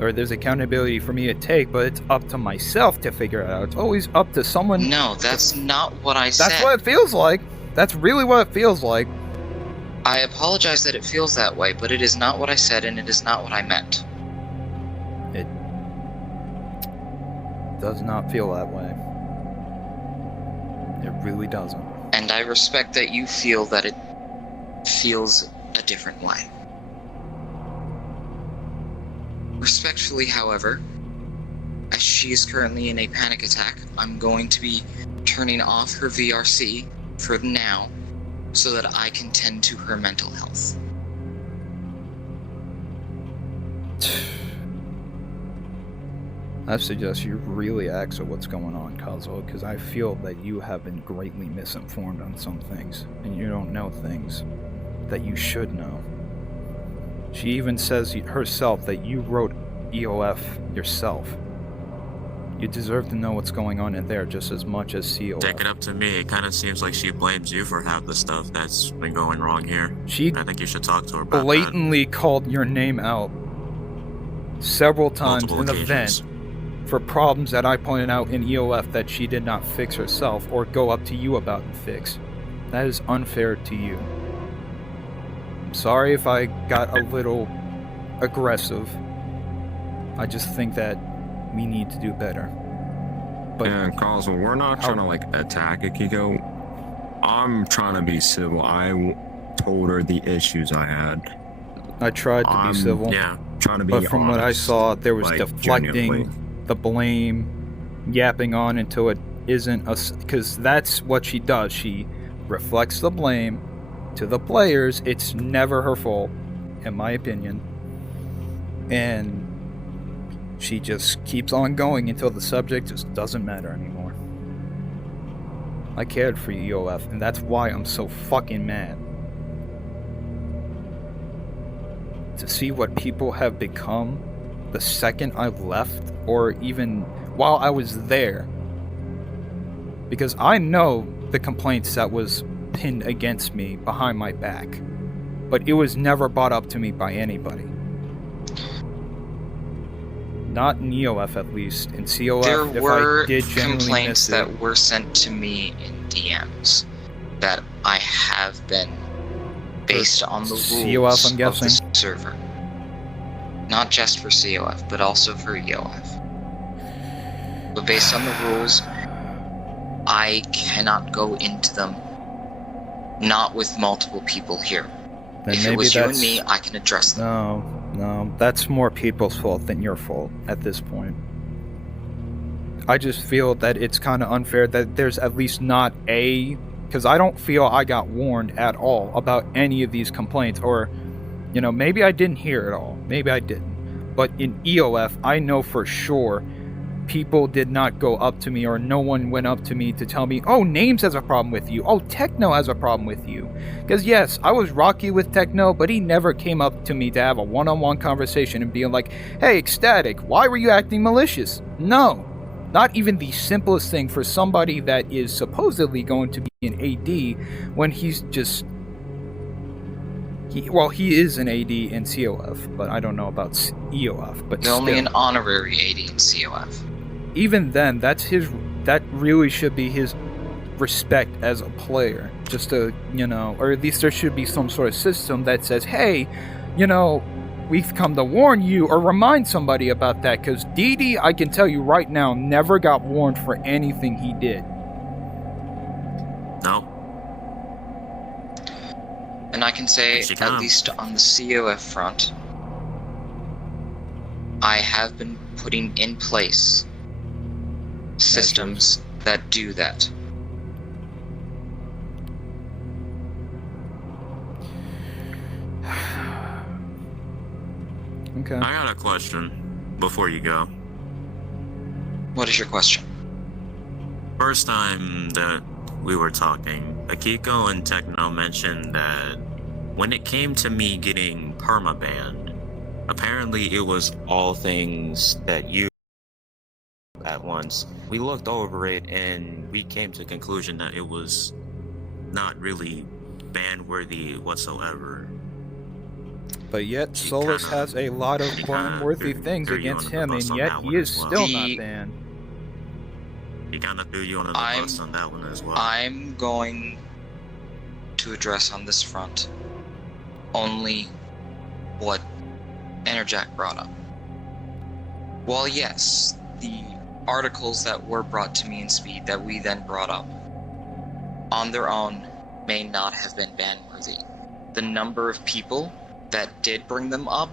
Or there's accountability for me to take, but it's up to myself to figure it out. It's always up to someone. No, that's not what I said. That's what it feels like. That's really what it feels like. I apologize that it feels that way, but it is not what I said and it is not what I meant. It does not feel that way. It really doesn't. And I respect that you feel that it feels a different way. Respectfully, however, as she is currently in a panic attack, I'm going to be turning off her VRC for now so that I can tend to her mental health. I suggest you really ask her what's going on, Kazuo, because I feel that you have been greatly misinformed on some things, and you don't know things that you should know. She even says herself that you wrote EOF yourself. You deserve to know what's going on in there just as much as COF. Take it up to me. It kind of seems like she blames you for half the stuff that's been going wrong here. She I think you should talk to her about blatantly called your name out several times Multiple in the occasions. vent for problems that I pointed out in EOF that she did not fix herself or go up to you about and fix. That is unfair to you. I'm sorry if I got a little aggressive. I just think that we need to do better. But Yeah, Cosmo, we're not trying to like attack Akiko. I'm trying to be civil. I told her the issues I had. I tried to be civil. Yeah. Trying to be But from what I honest, saw, there was like, deflecting genuinely. the blame, yapping on until it isn't us, because that's what she does. She reflects the blame to the players. It's never her fault, in my opinion. And she just keeps on going until the subject just doesn't matter anymore. I cared for EOF, and that's why I'm so fucking mad. To see what people have become the second I left, or even while I was there. Because I know the complaints that was pinned against me behind my back, but it was never brought up to me by anybody. Not in EOF, at least. In COF, There if were I did genuinely complaints miss it, that were sent to me in DMs that I have been based on the rules COF, I'm of guessing? the server. Not just for COF, but also for EOF. But based on the rules, I cannot go into them, not with multiple people here. then If maybe it was you and that's- me, I can address them. No, that's more people's fault than your fault at this point. I just feel that it's kind of unfair that there's at least not a... Because I don't feel I got warned at all about any of these complaints, or, you know, maybe I didn't hear it all. Maybe I didn't. But in EOF, I know for sure people did not go up to me, or no one went up to me to tell me, oh, Names has a problem with you. Oh, Techno has a problem with you. Because yes, I was rocky with Techno, but he never came up to me to have a one-on-one conversation and being like, hey, Ecstatic, why were you acting malicious? No. Not even the simplest thing for somebody that is supposedly going to be an AD when he's just... He is an AD in COF, but I don't know about EOF. But They're only still. an honorary AD in COF. Even then, that really should be his respect as a player. Just to, you know, or at least there should be some sort of system that says, hey, you know, we've come to warn you, or remind somebody about that, because DD, I can tell you right now, never got warned for anything he did. No. And I can say, She at can. least on the COF front, I have been putting in place systems that do that. Okay. I got a question before you go. What is your question? First time that we were talking, Akiko and Techno mentioned that when it came to me getting permabanned, apparently it was all things that you at once. We looked over it and we came to the conclusion that it was not really ban-worthy whatsoever. But yet, She Solus kinda- has a lot of she ban-worthy kinda things threw you against under the him, bus and on yet that he one is as well. still The- not banned. He kind of threw you under the bus on that one as well. I'm going to address on this front only what Enerjack brought up. While yes, the articles that were brought to me in Speed that we then brought up on their own may not have been ban-worthy. The number of people that did bring them up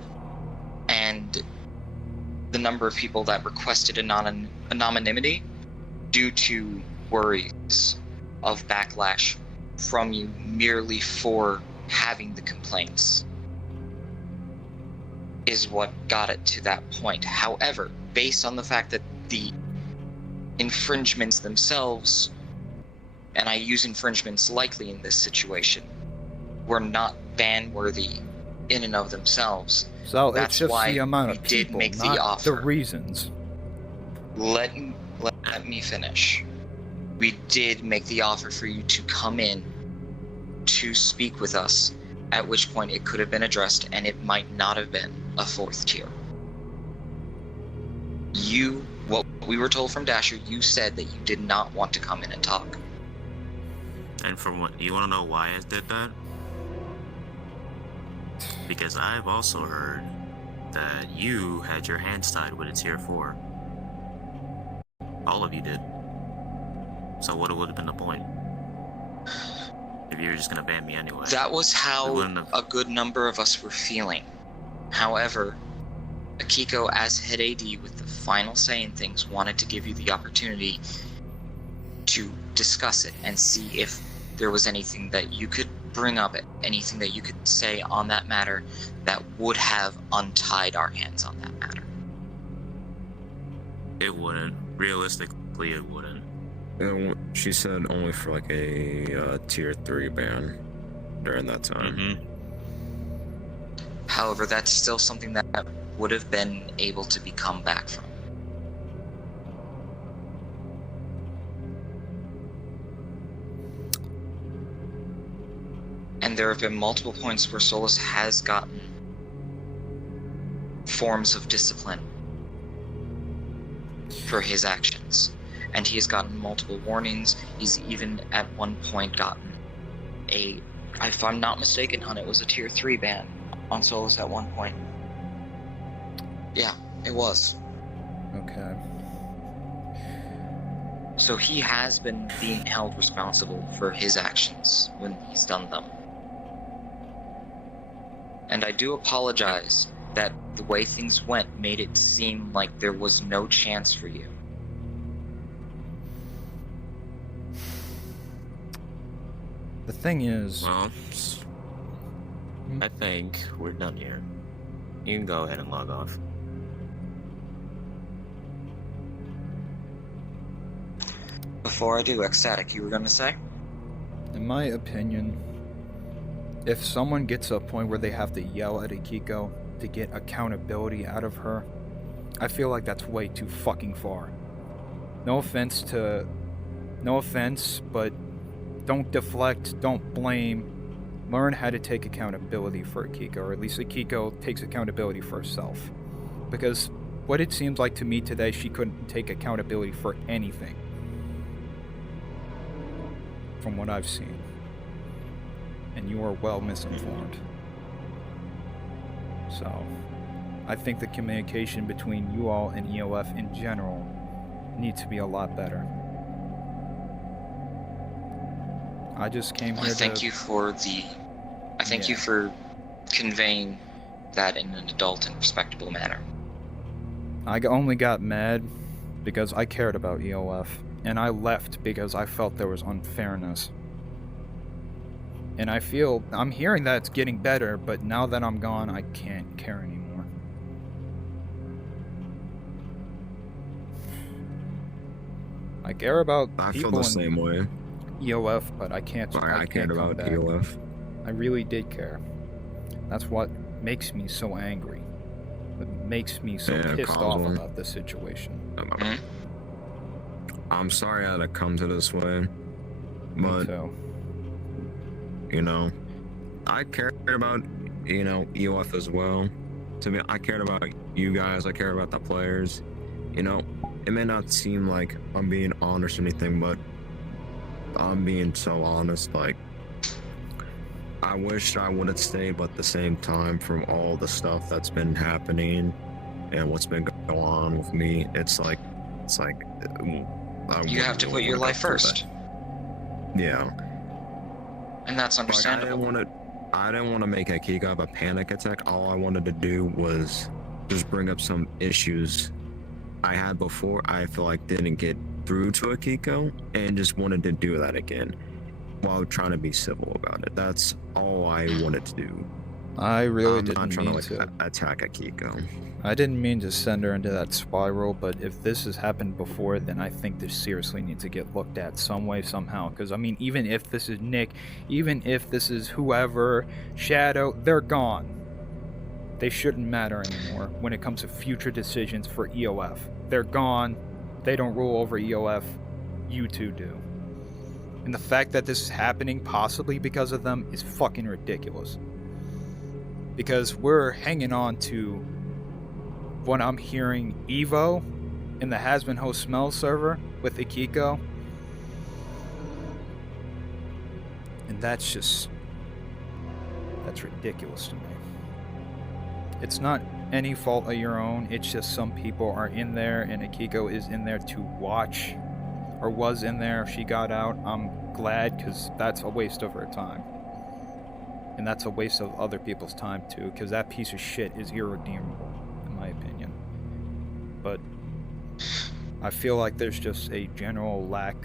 and the number of people that requested anonymity due to worries of backlash from you merely for having the complaints is what got it to that point. However, based on the fact that the infringements themselves, and I use infringements likely in this situation, were not ban-worthy in and of themselves. So That's it's just why the amount we of did people, make the not the offer. reasons. Let me finish. We did make the offer for you to come in to speak with us, at which point it could have been addressed and it might not have been a fourth tier. What we were told from Dasher, you said that you did not want to come in and talk. And from what you want to know why I did that? Because I've also heard that you had your hands tied with a tier 4. All of you did. So what would have been the point? If you were just gonna ban me anyway. That was We how wouldn't have- a good number of us were feeling. However, Akiko, as head AD with the final say in things, wanted to give you the opportunity to discuss it and see if there was anything that you could bring up, anything that you could say on that matter that would have untied our hands on that matter. It wouldn't. Realistically, it wouldn't. And she said only for like a tier 3 ban during that time. Mm-hmm. However, that's still something that would have been able to be come back from. And there have been multiple points where Solus has gotten forms of discipline for his actions. And he has gotten multiple warnings. He's even at one point gotten if I'm not mistaken, hon, it was a tier 3 ban on Solus at one point. Yeah, it was. Okay. So he has been being held responsible for his actions when he's done them. And I do apologize that the way things went made it seem like there was no chance for you. The thing is, Well, I think we're done here. You can go ahead and log off. Before I do, Ecstatic, you were gonna say? in my opinion, if someone gets to a point where they have to yell at Akiko to get accountability out of her, I feel like that's way too fucking far. No offense, but don't deflect, don't blame. Learn how to take accountability for Akiko, or at least Akiko takes accountability for herself. Because what it seems like to me today, she couldn't take accountability for anything. From what I've seen. And you are well misinformed. So, I think the communication between you all and EOF in general needs to be a lot better. I just came Well, here thank to... you for the I thank you for conveying that in an adult and respectable manner. I only got mad because I cared about EOF, and I left because I felt there was unfairness. And I'm hearing that it's getting better, but now that I'm gone, I can't care anymore. I care about I feel people the same way. EOF, but I can't. I cared come about back. EOF. I really did care. That's what makes me so angry. It makes me so pissed off about this situation. I'm sorry I had to come to this way, but you know, I cared about EOF as well. To me, I cared about you guys. I cared about the players. You know, it may not seem like I'm being honest or anything, but I'm being so honest. Like, I wish I would have stayed, but at the same time, from all the stuff that's been happening and what's been going on with me, it's like you have to put your life first. Yeah. And that's understandable. Like, I didn't want to make Akiko have a panic attack. All I wanted to do was just bring up some issues I had before I feel like didn't get through to Akiko, and just wanted to do that again while trying to be civil about it. That's all I wanted to do. I really didn't I'm not trying mean to attack Akiko. I didn't mean to send her into that spiral, but if this has happened before, then I think this seriously needs to get looked at some way, somehow. Because, I mean, even if this is Nick, even if this is whoever, Shadow, they're gone. They shouldn't matter anymore when it comes to future decisions for EOF. They're gone. They don't rule over EOF. You two do. And the fact that this is happening, possibly because of them, is fucking ridiculous. Because we're hanging on to what I'm hearing Evo in the Has Been Host Smell server with Akiko. And that's ridiculous to me. It's not any fault of your own, it's just some people are in there, and Akiko is in there to watch, or was in there. She got out. I'm glad, because that's a waste of her time. And that's a waste of other people's time too, because that piece of shit is irredeemable, in my opinion. But I feel like there's just a general lack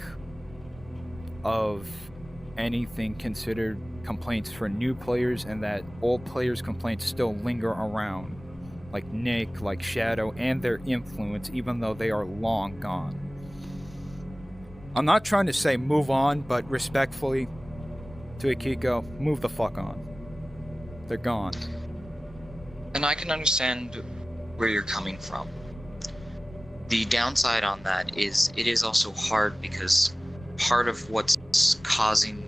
of anything considered complaints for new players, and that old players' complaints still linger around, like Nick, like Shadow, and their influence, even though they are long gone. I'm not trying to say move on, but respectfully to Akiko, move the fuck on. They're gone. And I can understand where you're coming from. The downside on that is it is also hard, because part of what's causing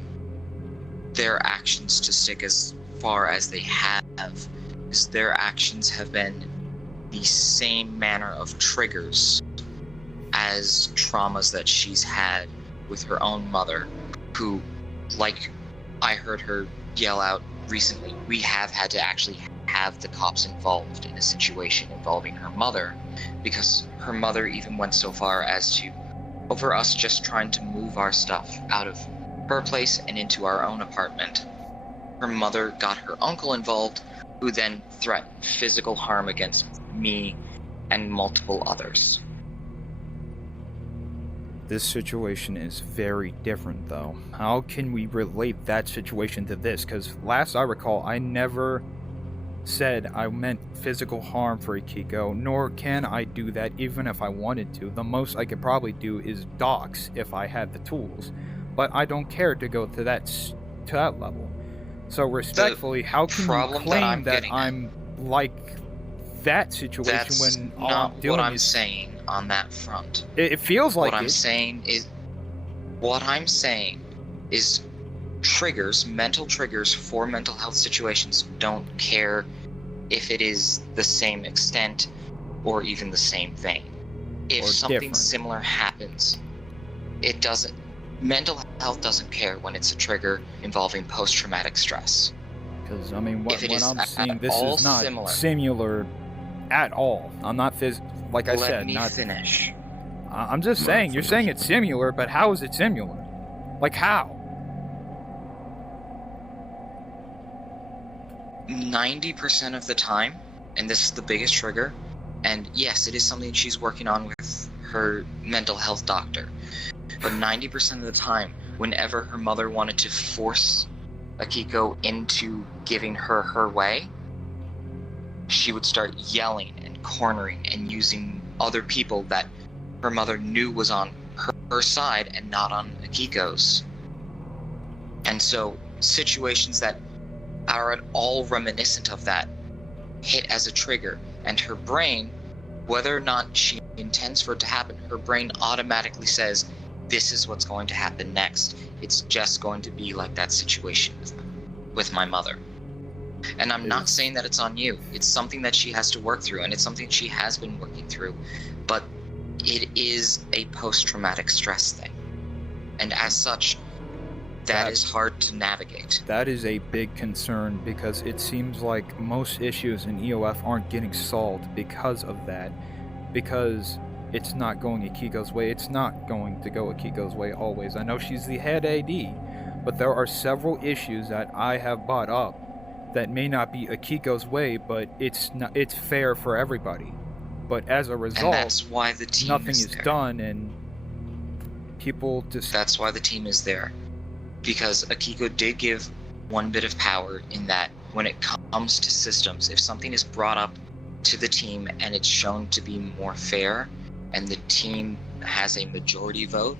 their actions to stick as far as they have is their actions have been the same manner of triggers as traumas that she's had with her own mother, who, like I heard her yell out recently, we have had to actually have the cops involved in a situation involving her mother, because her mother even went so far as to, over us just trying to move our stuff out of her place and into our own apartment, her mother got her uncle involved, who then threatened physical harm against me and multiple others. This situation is very different, though. How can we relate that situation to this? Because last I recall, I never said I meant physical harm for Akiko, nor can I do that even if I wanted to. The most I could probably do is dox if I had the tools, but I don't care to go to that level. So respectfully, how can you claim that I'm like that situation That's when all not I'm doing what I'm is saying on that front. It feels like what I'm saying is triggers, mental triggers for mental health situations don't care if it is the same extent or even the same thing. If something different. similar happens, it doesn't. Mental health doesn't care when it's a trigger involving post-traumatic stress. Because, I mean, what I'm seeing, this all is not similar. similar at all. I'm not like I said, Let me not finish. I'm just saying, you're saying it's similar, but how is it similar? Like how? 90% of the time, and this is the biggest trigger, and yes, it is something she's working on with her mental health doctor, but 90% of the time, whenever her mother wanted to force Akiko into giving her her way, she would start yelling and cornering and using other people that her mother knew was on her side and not on Akiko's. And so situations that are at all reminiscent of that hit as a trigger, and her brain, whether or not she intends for it to happen, her brain automatically says, this is what's going to happen next. It's just going to be like that situation with my mother. And I'm not saying that it's on you. It's something that she has to work through, and it's something she has been working through. But it is a post-traumatic stress thing. And as such, that is hard to navigate. That is a big concern, because it seems like most issues in EOF aren't getting solved because of that. Because it's not going Akiko's way. It's not going to go Akiko's way always. I know she's the head AD, but there are several issues that I have brought up that may not be Akiko's way, but it's fair for everybody. But as a result, and that's why the team nothing is is there. done, and people just... That's why the team is there. Because Akiko did give one bit of power in that when it comes to systems, if something is brought up to the team and it's shown to be more fair, and the team has a majority vote,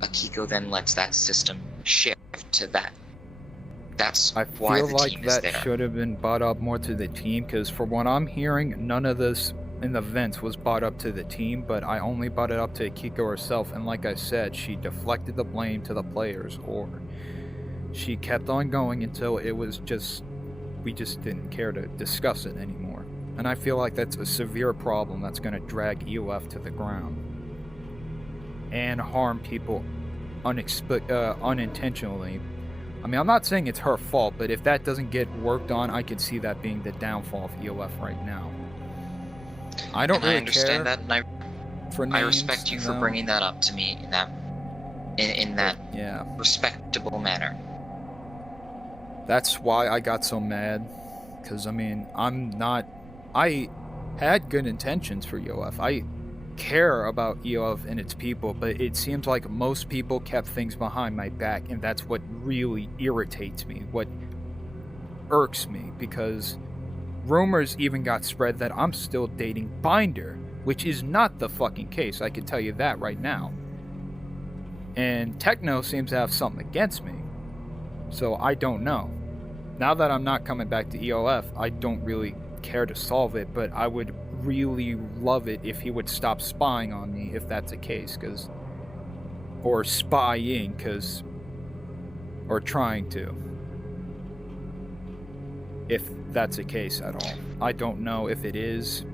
Akiko then lets that system shift to that. That's why the team is there. I feel like that should have been brought up more to the team, because from what I'm hearing, none of this in the vents was brought up to the team, but I only brought it up to Akiko herself, and like I said, she deflected the blame to the players, or she kept on going until it was just, we just didn't care to discuss it anymore. And I feel like that's a severe problem that's going to drag EOF to the ground and harm people unintentionally. I mean, I'm not saying it's her fault, but if that doesn't get worked on, I could see that being the downfall of EOF right now. I don't really understand care that, and for names, I respect you for bringing that up to me in that yeah, respectable manner. That's why I got so mad, because I mean, I had good intentions for EOF. I care about EOF and its people, but it seems like most people kept things behind my back, and that's what really irritates me, what irks me, because rumors even got spread that I'm still dating Binder, which is not the fucking case, I can tell you that right now. And Techno seems to have something against me, so I don't know. Now that I'm not coming back to EOF, I don't really care to solve it, but I would really love it if he would stop spying on me, if that's the case, or spying, or trying to, if that's the case at all. I don't know if it is,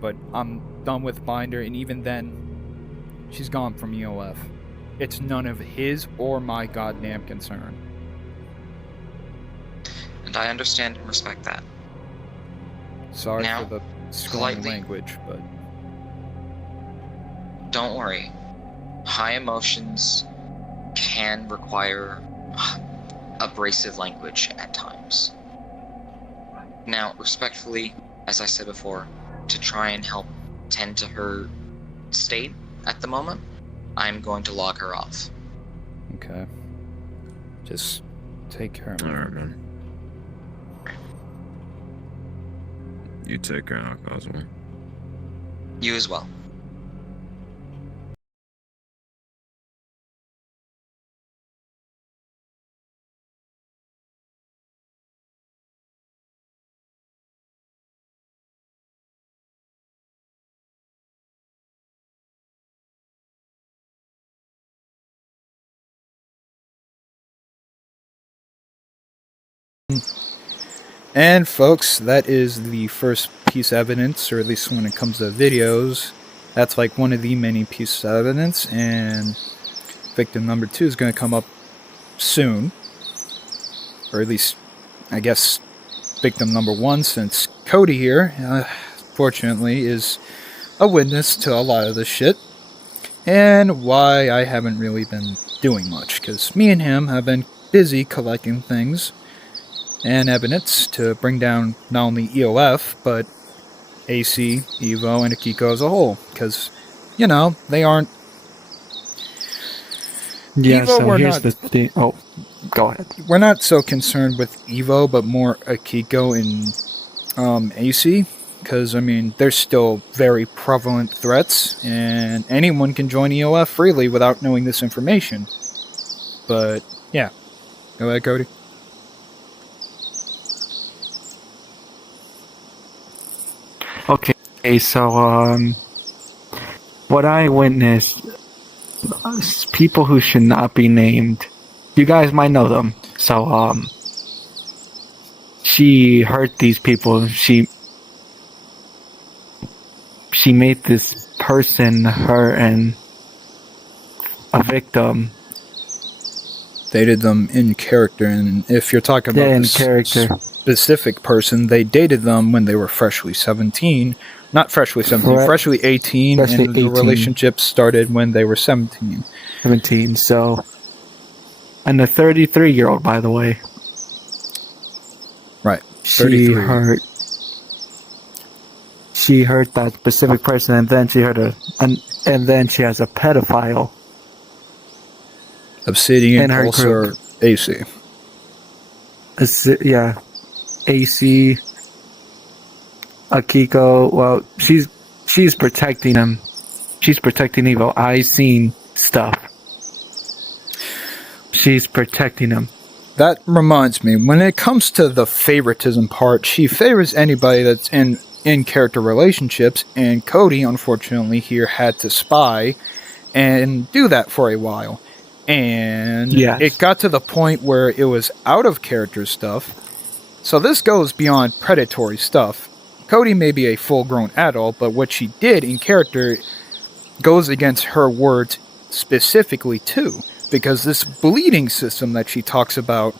but I'm done with Binder, and even then, she's gone from EOF. It's none of his or my goddamn concern. And I understand and respect that. Sorry Now, for the strong politely, language, but... Don't worry. High emotions can require abrasive language at times. Now, respectfully, as I said before, to try and help tend to her state at the moment, I'm going to log her off. Okay. Just take care. Alright, man. You take care, Cosmo. You as well. And folks, that is the first piece of evidence, or at least when it comes to videos, that's like one of the many pieces of evidence, and victim number 2 is going to come up soon, or at least, I guess, victim number 1, since Cody here, fortunately, is a witness to a lot of this shit, and why I haven't really been doing much, because me and him have been busy collecting things, and evidence to bring down not only EOF, but AC, Evo, and Akiko as a whole. Because, you know, they aren't... Yeah, Evo, so we're here's not... the thing. Oh, go ahead. We're not so concerned with Evo, but more Akiko and AC. Because, I mean, they're still very prevalent threats, and anyone can join EOF freely without knowing this information. But, yeah. Go ahead, Cody. Okay, so, what I witnessed, people who should not be named, you guys might know them. So, she hurt these people. She made this person, her, and a victim. They dated them in character, and if you're talking about in this character. specific person, they dated them when they were freshly 17. Not freshly 17, Correct. freshly 18, Freshly and the 18. relationship started when they were 17. 17, so... And a 33-year-old, by the way. Right, She 33. She hurt that specific person, and then she hurt and then she has a pedophile. Obsidian, in her Pulse, group. or AC. Yeah, AC, Akiko. Well, she's protecting him. She's protecting Evo. I seen stuff. She's protecting him. That reminds me, when it comes to the favoritism part, she favors anybody that's in character relationships, and Cody, unfortunately, here had to spy and do that for a while. And Yes. it got to the point where it was out of character stuff. So this goes beyond predatory stuff. Cody may be a full-grown adult, but what she did in character goes against her words specifically too. Because this bleeding system that she talks about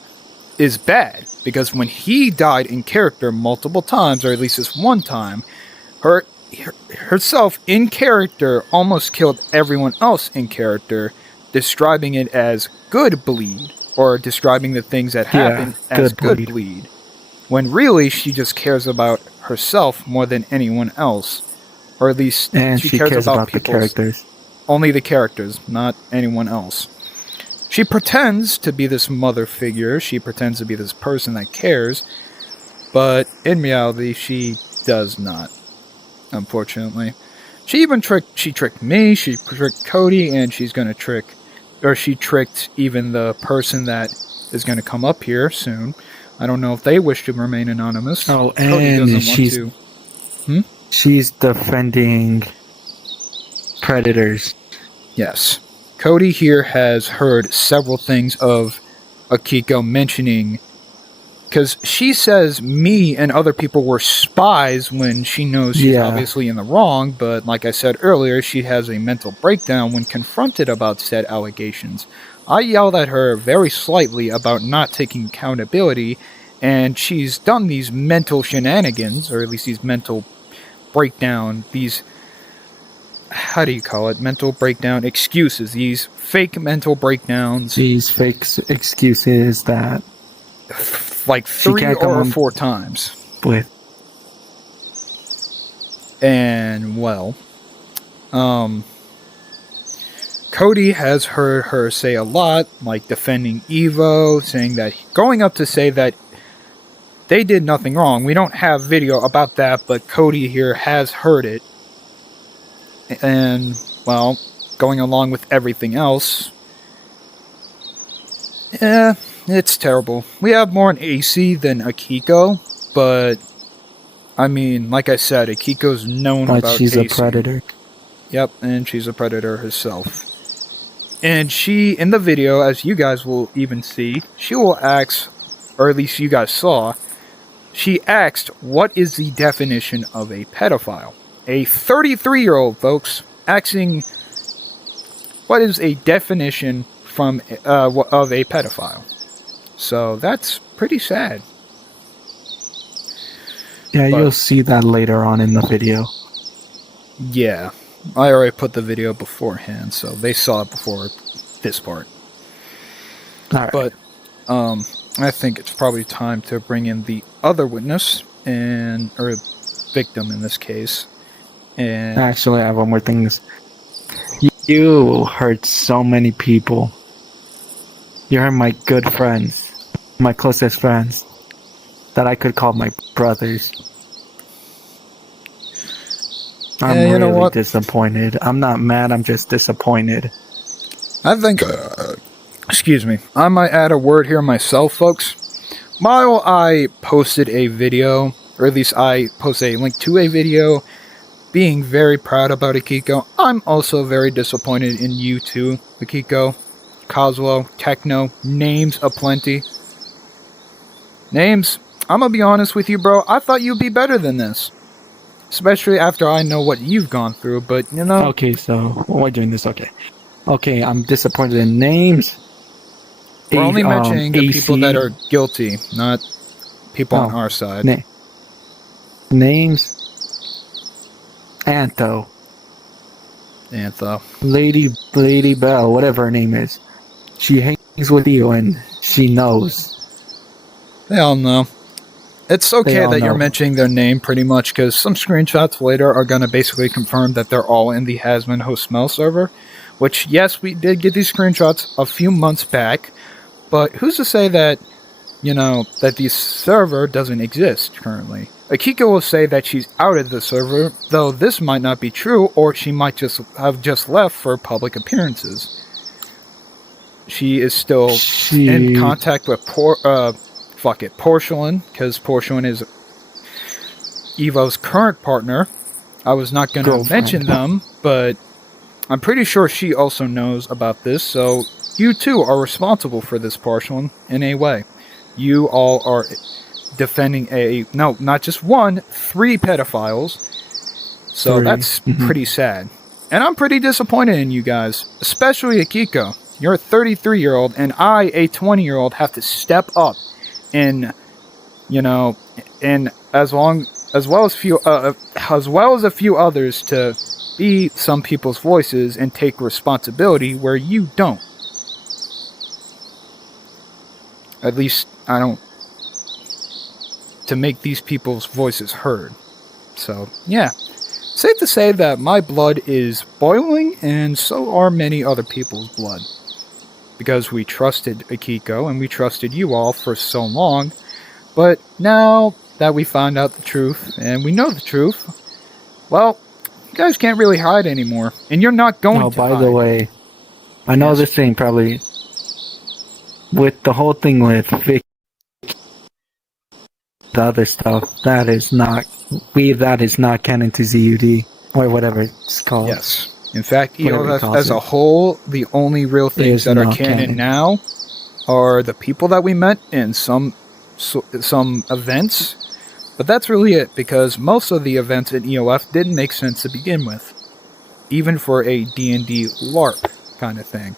is bad. Because when he died in character multiple times, or at least this one time, herself in character almost killed everyone else in character, describing it as good bleed, or describing the things that happen as good bleed. When really she just cares about herself more than anyone else. Or at least And she cares about the characters. Only the characters, not anyone else. She pretends to be this mother figure, she pretends to be this person that cares, but in reality she does not, unfortunately. She tricked me, she tricked Cody, and she tricked even the person that is going to come up here soon. I don't know if they wish to remain anonymous. Oh, Cody and doesn't want to. She's defending predators. Yes. Cody here has heard several things of Akiko mentioning, because she says me and other people were spies when she knows she's obviously in the wrong, but like I said earlier, she has a mental breakdown when confronted about said allegations. I yelled at her very slightly about not taking accountability, and she's done these mental shenanigans, or at least these mental breakdown, these... how do you call it? Mental breakdown excuses. These fake mental breakdowns. These fake excuses that... like 3 or 4 times. With. And, well... Cody has heard her say a lot, like defending Evo, saying that... going up to say that they did nothing wrong. We don't have video about that, but Cody here has heard it. And, well, going along with everything else, yeah, it's terrible. We have more in AC than Akiko, but, I mean, like I said, Akiko's known about she's AC. a predator. Yep, and she's a predator herself. And she, in the video, as you guys will even see, she will ask, or at least you guys saw, she asked, what is the definition of a pedophile? A 33-year-old, folks, asking what is a definition from of a pedophile. So that's pretty sad. Yeah, you'll see that later on in the video. Yeah, I already put the video beforehand, so they saw it before this part. All right. But I think it's probably time to bring in the other witness, or victim in this case. And Actually, I have one more thing. You hurt so many people. You're my good friends, my closest friends, that I could call my brothers. I'm Yeah, you know really what? disappointed. I'm not mad, I'm just disappointed. I think, excuse me, I might add a word here myself, folks. While I posted a video, or at least I posted a link to a video, being very proud about Akiko, I'm also very disappointed in you too, Akiko, Cosmo, Techno, names aplenty. Names, I'm gonna be honest with you, bro, I thought you'd be better than this. Especially after I know what you've gone through, but you know... Okay, so we're doing this, okay. Okay, I'm disappointed in names. We're only mentioning the AC. people that are guilty, not people on our side. Names. Antho. Lady Belle, whatever her name is. She hangs with you and she knows. They all know. It's okay that you're mentioning their name pretty much, because some screenshots later are going to basically confirm that they're all in the Hasman Host Smell server. Which, yes, we did get these screenshots a few months back, but who's to say that, you know, that the server doesn't exist currently? Akiko will say that she's out of the server, though this might not be true, or she might just have left for public appearances. She is still in contact with Porcelain, because Porcelain is Evo's current partner. I was not going to mention them, but I'm pretty sure she also knows about this, so you too are responsible for this, Porcelain, in a way. You all are defending not just 3 pedophiles, so that's pretty sad. And I'm pretty disappointed in you guys, especially Akiko. You're a 33-year-old, and I, a 20-year-old, have to step up and, you know, and as well as a few others to be some people's voices and take responsibility where you don't. At least I don't. To make these people's voices heard. So yeah, safe to say that my blood is boiling, and so are many other people's blood. Because we trusted Akiko and we trusted you all for so long, but now that we found out the truth and we know the truth, well, you guys can't really hide anymore, and you're not going to hide. Oh, by the way, I know this thing probably with the whole thing with Vic, the other stuff, that is not canon to ZUD or whatever it's called. Yes. In fact, EOF as a whole, the only real things that are canon now are the people that we met in some events, but that's really it, because most of the events in EOF didn't make sense to begin with, even for a D&D LARP kind of thing.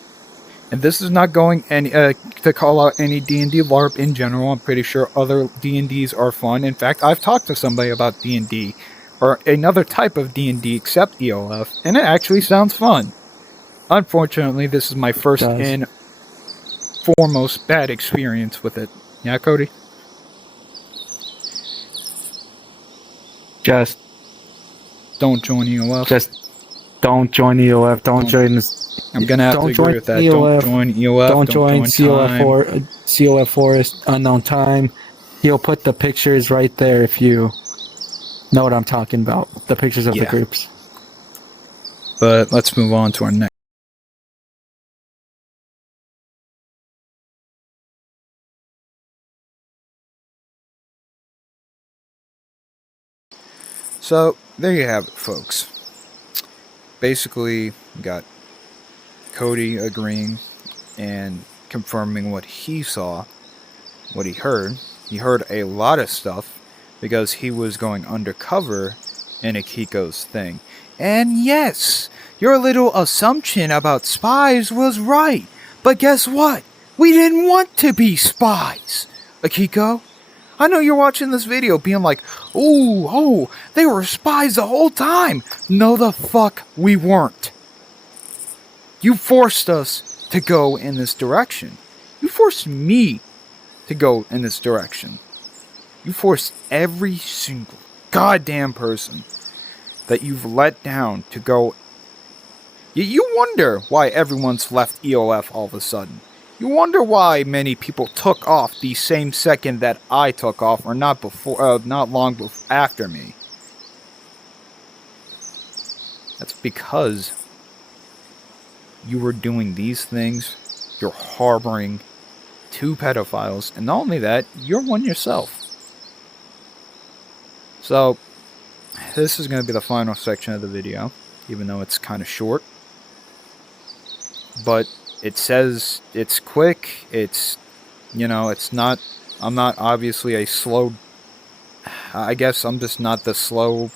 And this is not going to call out any D&D LARP in general. I'm pretty sure other D&Ds are fun. In fact, I've talked to somebody about D&D, or another type of D&D except EOF, and it actually sounds fun. Unfortunately, this is my first and foremost bad experience with it. Yeah, Cody? Just don't join EOF. Just don't join EOF. Don't join this. I'm gonna have to agree with that. Don't join EOF. Don't join COF Forest Unknown Time. He'll put the pictures right there if you know what I'm talking about. The pictures of the groups. But let's move on to our next. So, there you have it, folks. Basically, we got Cody agreeing and confirming what he saw, what he heard. He heard a lot of stuff because he was going undercover in Akiko's thing. And yes, your little assumption about spies was right. But guess what? We didn't want to be spies, Akiko. I know you're watching this video being like, oh, they were spies the whole time. No, the fuck we weren't. You forced us to go in this direction. You forced me to go in this direction. You forced every single goddamn person that you've let down to go. You wonder why everyone's left EOF all of a sudden. You wonder why many people took off the same second that I took off, or not before, not long after me. That's because you were doing these things. You're harboring 2 pedophiles, and not only that, you're one yourself. So, this is going to be the final section of the video, even though it's kind of short. But it says it's quick, it's, you know, it's not, I'm not obviously a slow, I guess I'm just not the slow,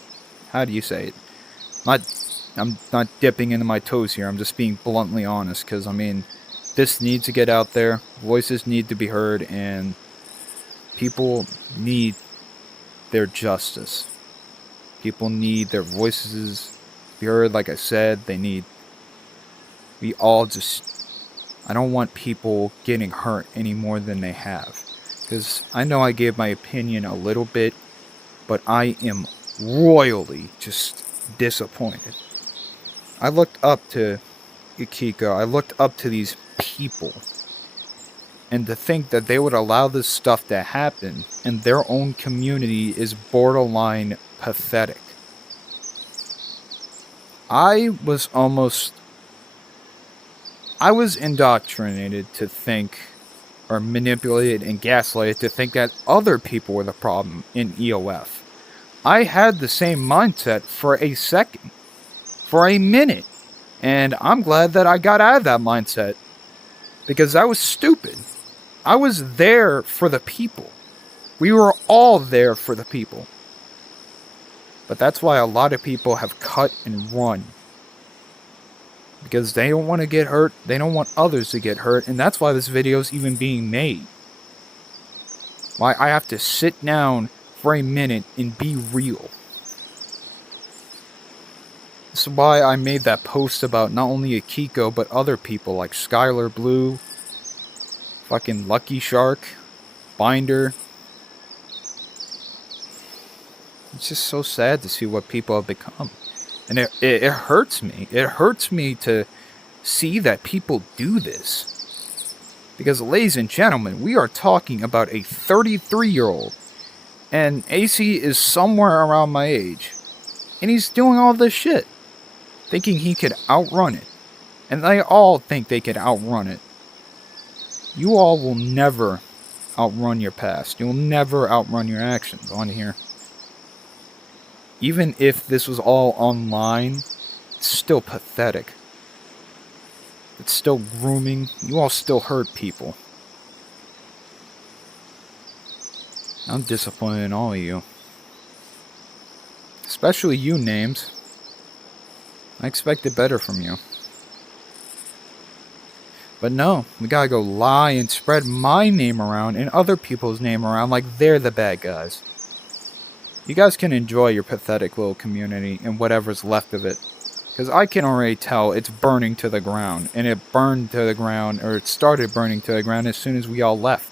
how do you say it? I'm not dipping into my toes here, I'm just being bluntly honest, because, I mean, this needs to get out there, voices need to be heard, and people need their justice. People need their voices to be heard, like I said, we all just, I don't want people getting hurt any more than they have. Because I know I gave my opinion a little bit, but I am royally just disappointed. I looked up to Akiko, I looked up to these people, and to think that they would allow this stuff to happen in their own community is borderline pathetic. I was indoctrinated to think, or manipulated and gaslighted to think that other people were the problem in EOF. I had the same mindset for a second, for a minute, and I'm glad that I got out of that mindset, because that was stupid. I was there for the people. We were all there for the people. But that's why a lot of people have cut and run. Because they don't want to get hurt, they don't want others to get hurt, and that's why this video is even being made. Why I have to sit down for a minute and be real. This is why I made that post about not only Akiko, but other people like Skylar Blue, fucking Lucky Shark, Binder. It's just so sad to see what people have become. And it hurts me. It hurts me to see that people do this. Because, ladies and gentlemen, we are talking about a 33-year-old. And AC is somewhere around my age. And he's doing all this shit. Thinking he could outrun it. And they all think they could outrun it. You all will never outrun your past. You'll never outrun your actions on here. Even if this was all online, it's still pathetic. It's still grooming. You all still hurt people. I'm disappointed in all of you. Especially you, Names. I expected better from you. But no, we gotta go lie and spread my name around and other people's name around like they're the bad guys. You guys can enjoy your pathetic little community and whatever's left of it. Because I can already tell it's burning to the ground. And it burned to the ground, or it started burning to the ground as soon as we all left.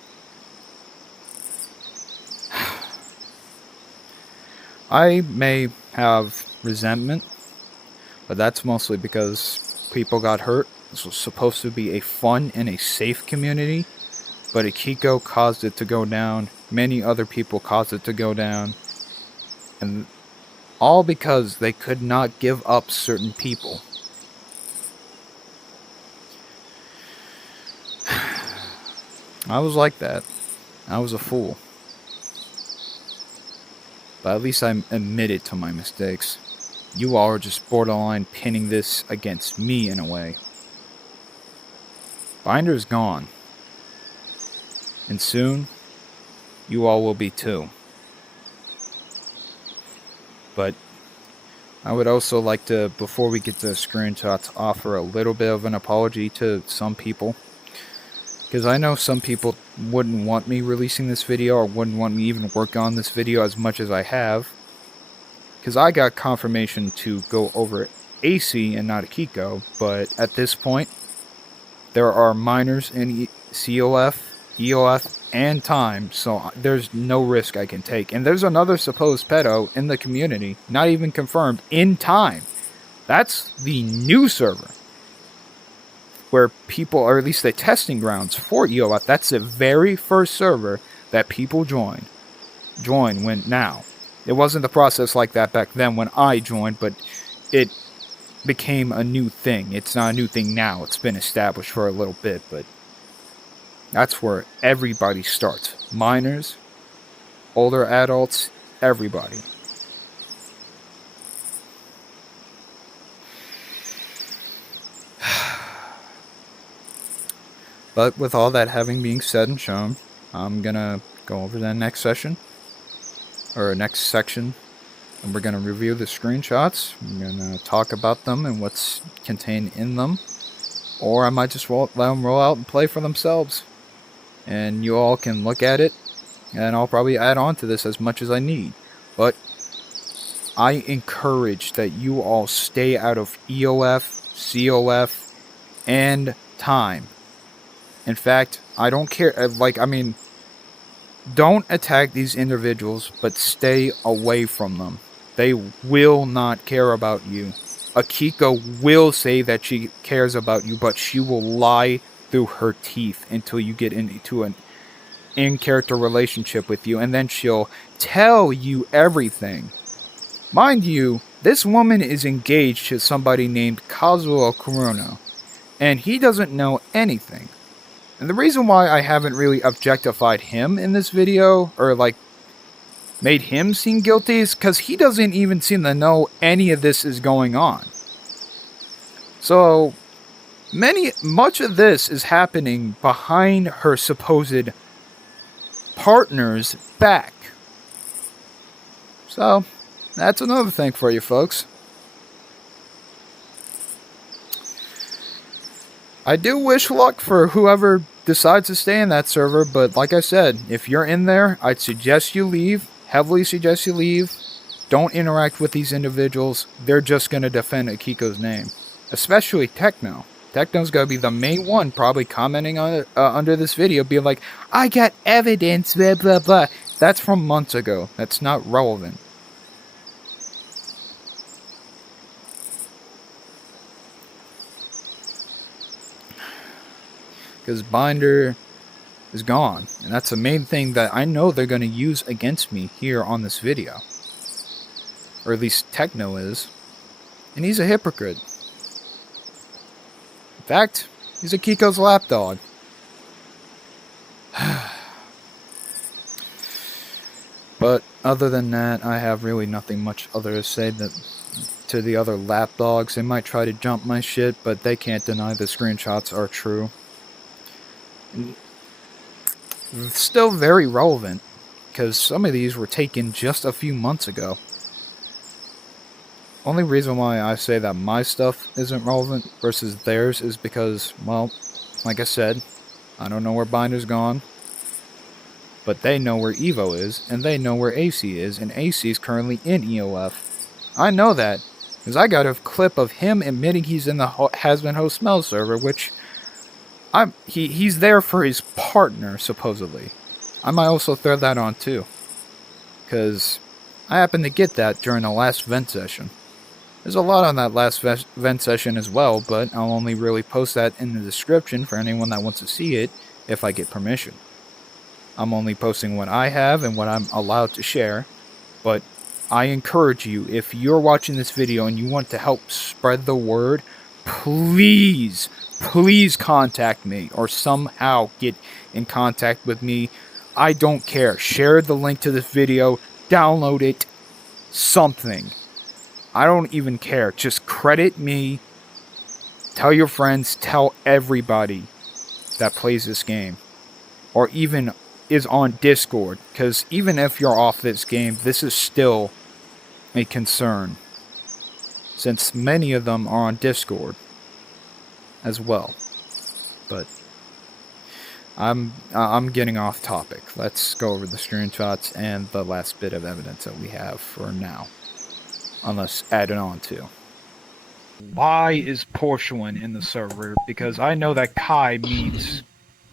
I may have resentment, but that's mostly because people got hurt. This was supposed to be a fun and a safe community, but Akiko caused it to go down. Many other people caused it to go down. And all because they could not give up certain people. I was like that. I was a fool. But at least I admitted to my mistakes. You all are just borderline pinning this against me in a way. Binder's gone. And soon, you all will be too. But I would also like to, before we get to the screenshots, offer a little bit of an apology to some people. Because I know some people wouldn't want me releasing this video, or wouldn't want me even work on this video as much as I have. Because I got confirmation to go over AC and not Akiko, but at this point, there are minors in EOF, and time, so there's no risk I can take. And there's another supposed pedo in the community, not even confirmed, in time. That's the new server, where people, or at least the testing grounds for EOF. That's the very first server that people join when now. It wasn't the process like that back then when I joined, but it became a new thing. It's not a new thing now. It's been established for a little bit, but that's where everybody starts. Minors, older adults, everybody. But with all that having been said and shown, I'm gonna go over that next session, or next section, and we're gonna review the screenshots. We're gonna talk about them and what's contained in them, or I might just let them roll out and play for themselves, and you all can look at it, and I'll probably add on to this as much as I need. But I encourage that you all stay out of EOF, COF, and time. In fact, I don't care, don't attack these individuals, but stay away from them. They will not care about you. Akiko will say that she cares about you, but she will lie through her teeth until you get into an in-character relationship with you, and then she'll tell you everything. Mind you, this woman is engaged to somebody named Kazuo Kurono, and he doesn't know anything. And the reason why I haven't really objectified him in this video, or made him seem guilty, is because he doesn't even seem to know any of this is going on. So, much of this is happening behind her supposed partner's back. So, that's another thing for you folks. I do wish luck for whoever decides to stay in that server, but like I said, if you're in there, I'd suggest you leave. Heavily suggest you leave. Don't interact with these individuals. They're just going to defend Akiko's name. Especially Techno. Techno's going to be the main one probably commenting on it, under this video, being like, I got evidence, blah, blah, blah. That's from months ago. That's not relevant. Because Binder is gone. And that's the main thing that I know they're going to use against me here on this video. Or at least Techno is. And he's a hypocrite. In fact, he's Akiko's lapdog. But other than that, I have really nothing much other to say to the other lapdogs. They might try to jump my shit, but they can't deny the screenshots are true. Still very relevant, because some of these were taken just a few months ago. Only reason why I say that my stuff isn't relevant versus theirs is because, well, like I said, I don't know where Binder's gone, but they know where Evo is, and they know where AC is, and AC is currently in EOF. I know that, because I got a clip of him admitting he's in the Has-Been Host Smell server, which he's there for his partner, supposedly. I might also throw that on too, because I happened to get that during the last vent session. There's a lot on that last vent session as well, but I'll only really post that in the description for anyone that wants to see it if I get permission. I'm only posting what I have and what I'm allowed to share, but I encourage you, if you're watching this video and you want to help spread the word, please contact me or somehow get in contact with me. I don't care. Share the link to this video, download it, something. I don't even care. Just credit me. Tell your friends, tell everybody that plays this game. Or even is on Discord. Because even if you're off this game, this is still a concern. Since many of them are on Discord as well. But I'm getting off topic. Let's go over the screenshots and the last bit of evidence that we have for now. Unless added on to. Why is porcelain in the server? Because I know that Kai means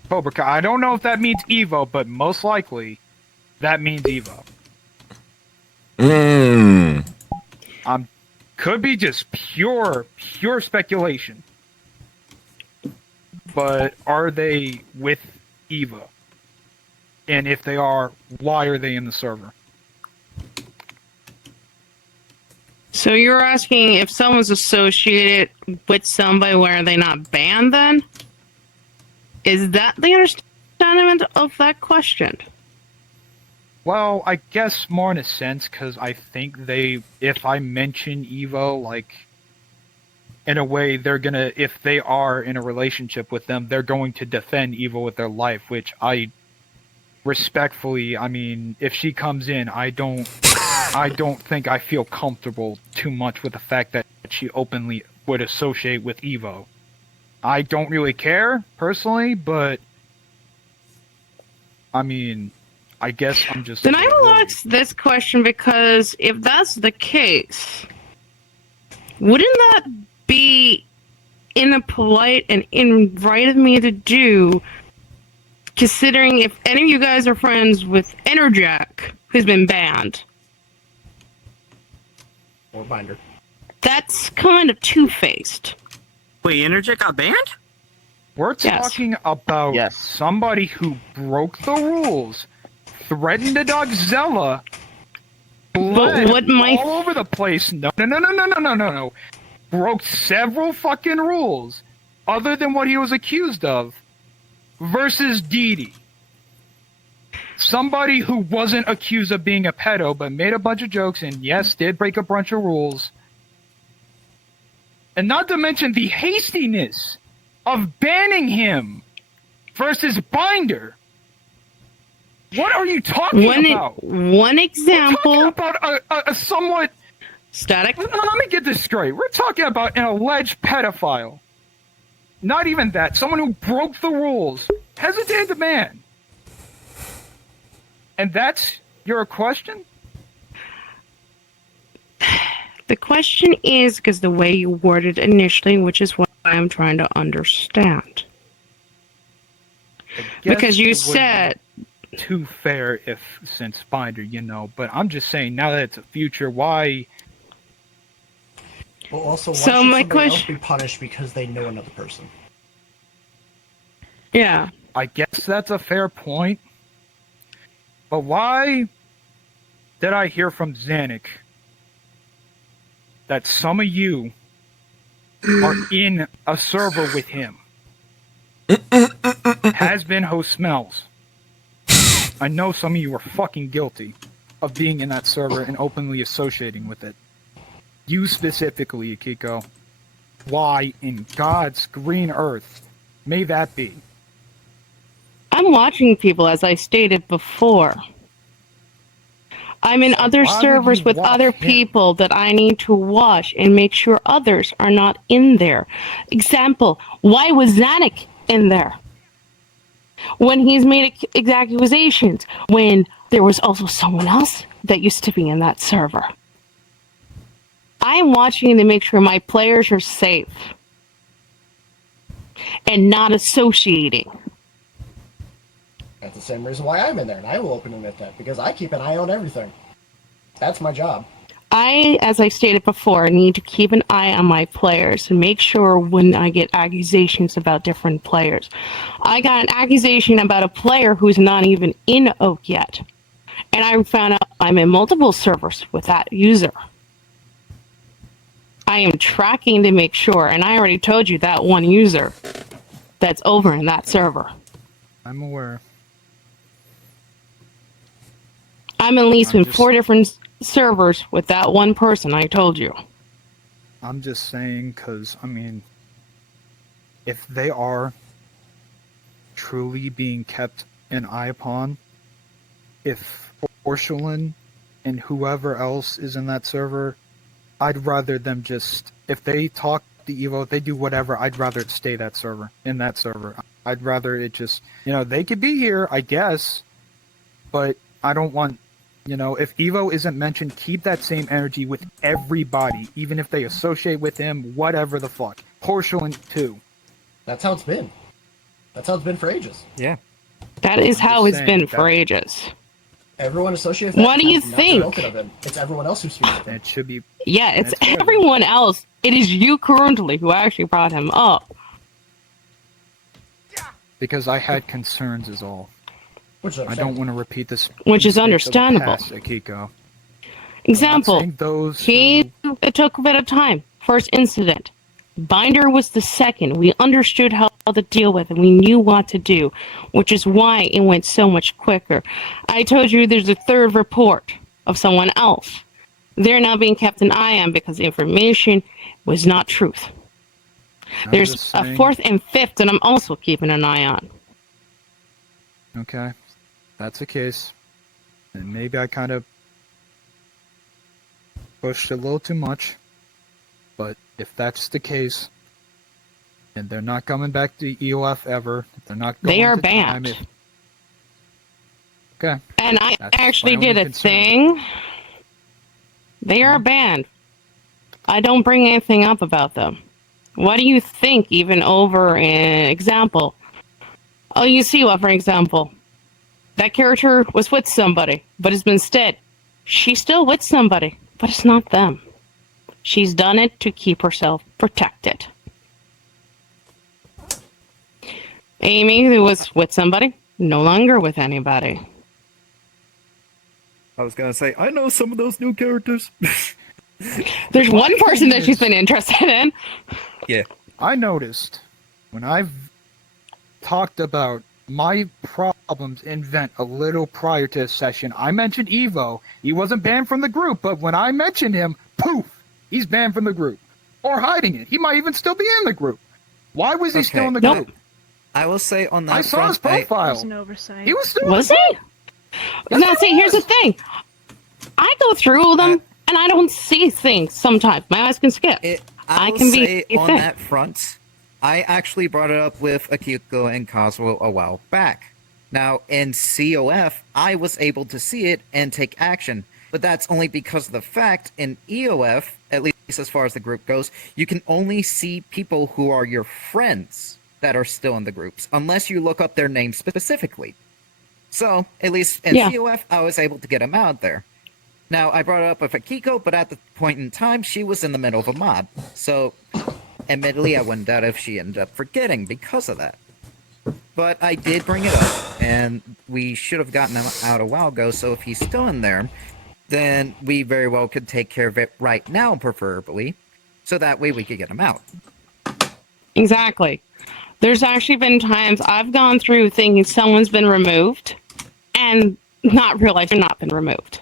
Cobra Kai. I don't know if that means Evo, but most likely that means Evo. Could be just pure speculation. But are they with Evo? And if they are, why are they in the server? So you're asking if someone's associated with somebody, why are they not banned then? Is that the understanding of that question? Well, I guess more in a sense, because I think if I mention Evo, like, in a way, they're gonna, if they are in a relationship with them, they're going to defend Evo with their life, which I respectfully, I mean, if she comes in, I don't think I feel comfortable too much with the fact that she openly would associate with Evo. I don't really care, personally, but I mean, I guess I'm just... Then I will ask this question, because if that's the case, wouldn't that be impolite and in right of me to do, considering if any of you guys are friends with Enerjack, who's been banned? Or Binder. That's kind of two-faced. Wait, Energetic got banned? We're Yes. talking about Yes. somebody who broke the rules, threatened to dog Zella, bled what my- all over the place. No. Broke several fucking rules, other than what he was accused of, versus Dee Dee. Somebody who wasn't accused of being a pedo, but made a bunch of jokes and, yes, did break a bunch of rules. And not to mention the hastiness of banning him versus Binder. What are you talking about? One We're talking example. about a somewhat... Static. Let me get this straight. We're talking about an alleged pedophile. Not even that. Someone who broke the rules. Hesitated to ban. And that's your question? The question is, because the way you worded initially, which is what I'm trying to understand. I guess Because you it would said, be too fair since Binder, but I'm just saying, now that it's a future, why... Well, also, why So should my somebody else question- be punished because they know another person? yeah. I guess that's a fair point. But why did I hear from Zanuck that some of you are in a server with him? Has been host smells. I know some of you are fucking guilty of being in that server and openly associating with it. You specifically, Akiko. Why in God's green earth may that be? I'm watching people, as I stated before. I'm in other why would servers you with watch other him? people that I need to watch and make sure others are not in there. Example, why was Zanuck in there? When he's made accusations, when there was also someone else that used to be in that server. I'm watching to make sure my players are safe and not associating. That's the same reason why I'm in there, and I will open admit that, because I keep an eye on everything. That's my job. I, as I stated before, need to keep an eye on my players and make sure when I get accusations about different players. I got an accusation about a player who's not even in Oak yet. And I found out I'm in multiple servers with that user. I am tracking to make sure, and I already told you that one user that's over in that server. I'm aware. I'm at least I'm in just- 4 different servers with that one person I told you. I'm just saying, because, I mean, if they are truly being kept an eye upon, if Porcelain and whoever else is in that server, I'd rather them just, if they talk to Evo, if they do whatever, I'd rather it stay in that server. I'd rather it just, they could be here, I guess, but I don't want, if Evo isn't mentioned, keep that same energy with everybody, even if they associate with him, whatever the fuck. Porcelain too. That's how it's been. That's how it's been for ages. Yeah. That is how just it's saying, been for ages. Everyone associates that. What do you not think? Broken of him. It's everyone else who speaks of him. It should be Yeah, it's That's fair, though. everyone else. It is you currently who actually brought him up. because I had concerns is all. Which is I don't want to repeat this. Which is mistakes of the understandable. past, Akiko. Example, saying those it took a bit of time. First incident. Binder was the second. We understood how to deal with it. We knew what to do, which is why it went so much quicker. I told you there's a third report of someone else. They're now being kept an eye on because the information was not truth. I'm There's just a saying- fourth and fifth that I'm also keeping an eye on. Okay, that's the case. And maybe I kind of pushed a little too much. But if that's the case, and they're not coming back to EOF ever, if they're not going They are to time, banned. Okay. And I That's actually my did only a concern. thing. They are banned. I don't bring anything up about them. What do you think, even over an example? Oh, you see what, for example? That character was with somebody, but instead, she's still with somebody, but it's not them. She's done it to keep herself protected. Amy, who was with somebody, no longer with anybody. I was gonna say, I know some of those new characters. There's one person that is- she's been interested in. I noticed when I've talked about my problems in Vent a little prior to this session, I mentioned Evo. He wasn't banned from the group, but when I mentioned him, poof, he's banned from the group. Or hiding it. He might even still be in the group. Why was he still in the Nope. group? I will say on that I saw front, his profile. There's an oversight. He was still Was in he? Now, see, here's the thing. I go through them, and I don't see things sometimes. My eyes can skip. I I will can say be on thick. that front, I actually brought it up with Akiko and Cosmo a while back. Now, in COF, I was able to see it and take action, but that's only because of the fact in EOF, at least as far as the group goes, you can only see people who are your friends that are still in the groups, unless you look up their names specifically. So, at least in Yeah. COF, I was able to get them out there. Now, I brought it up with Akiko, but at the point in time, she was in the middle of a mod. So, admittedly, I wouldn't doubt if she ended up forgetting because of that. But I did bring it up, and we should have gotten him out a while ago, so if he's still in there, then we very well could take care of it right now, preferably, so that way we could get him out. Exactly. There's actually been times I've gone through thinking someone's been removed and not realize they're not been removed.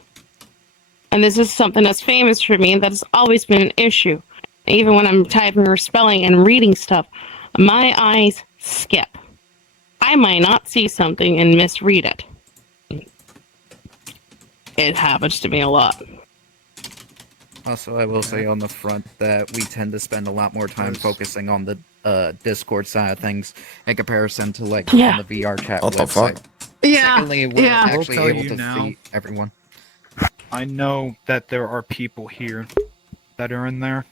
And this is something that's famous for me and that's always been an issue. Even when I'm typing or spelling and reading stuff, my eyes skip. I might not see something and misread it. It happens to me a lot. Also, I will say on the front that we tend to spend a lot more time focusing on the Discord side of things in comparison to like Yeah. on the VrChat What the website. Yeah. Secondly, we're Yeah. actually I'll tell able you to now. see everyone. I know that there are people here that are in there.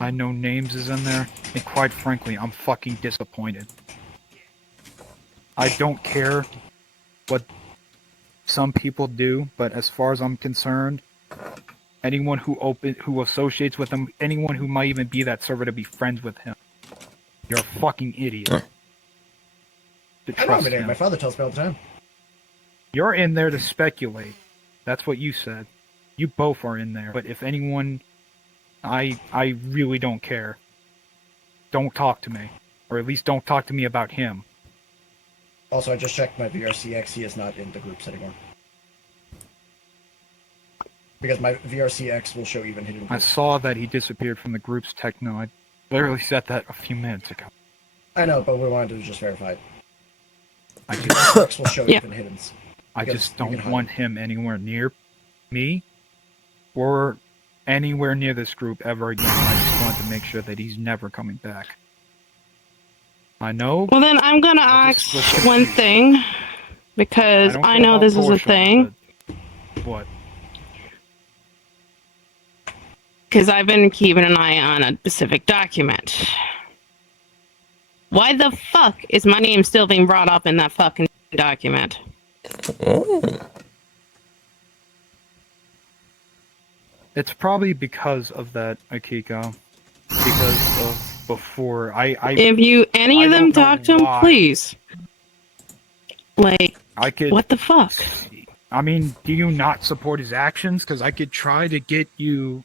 I know names is in there, and quite frankly, I'm fucking disappointed. I don't care what some people do, but as far as I'm concerned, anyone who associates with him, anyone who might even be that server to be friends with him, you're a fucking idiot. Huh. To I know trust my name. him. My father tells me all the time. You're in there to speculate. That's what you said. You both are in there. But if anyone, I really don't care. Don't talk to me, or at least don't talk to me about him. Also, I just checked my VRCX. He is not in the groups anymore. Because my VRCX will show even hidden I groups. saw that he disappeared from the group's techno. I literally said that a few minutes ago. I know, but we wanted to just verify it. I just, VRCX will show Yeah. even hiddens. I Because just we can don't hide want him anywhere near me, or anywhere near this group ever again. I just want to make sure that he's never coming back. I know. Well, then I'm going to I just was ask one confused. thing because don't I care know about this is a portion, thing. but what? Because I've been keeping an eye on a specific document. Why the fuck is my name still being brought up in that fucking document? It's probably because of that, Akiko. Because of before. If you any I of them don't know talk to him, why. please. Like, I could. what the fuck? I mean, do you not support his actions? Because I could try to get you.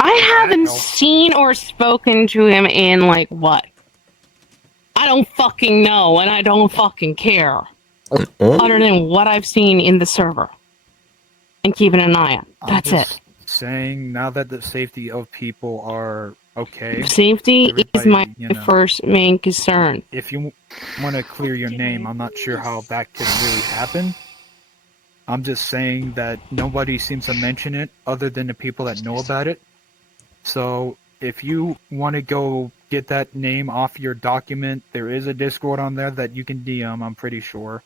I haven't know. seen or spoken to him in like what? I don't fucking know, and I don't fucking care. Other than what I've seen in the server and keeping an eye on. That's it. Saying now that the safety of people are okay. Safety is everybody, my you know, first main concern. If you want to clear your name, I'm not sure how that could really happen. I'm just saying that nobody seems to mention it other than the people that know about it. So if you want to go get that name off your document, there is a Discord on there that you can DM, I'm pretty sure.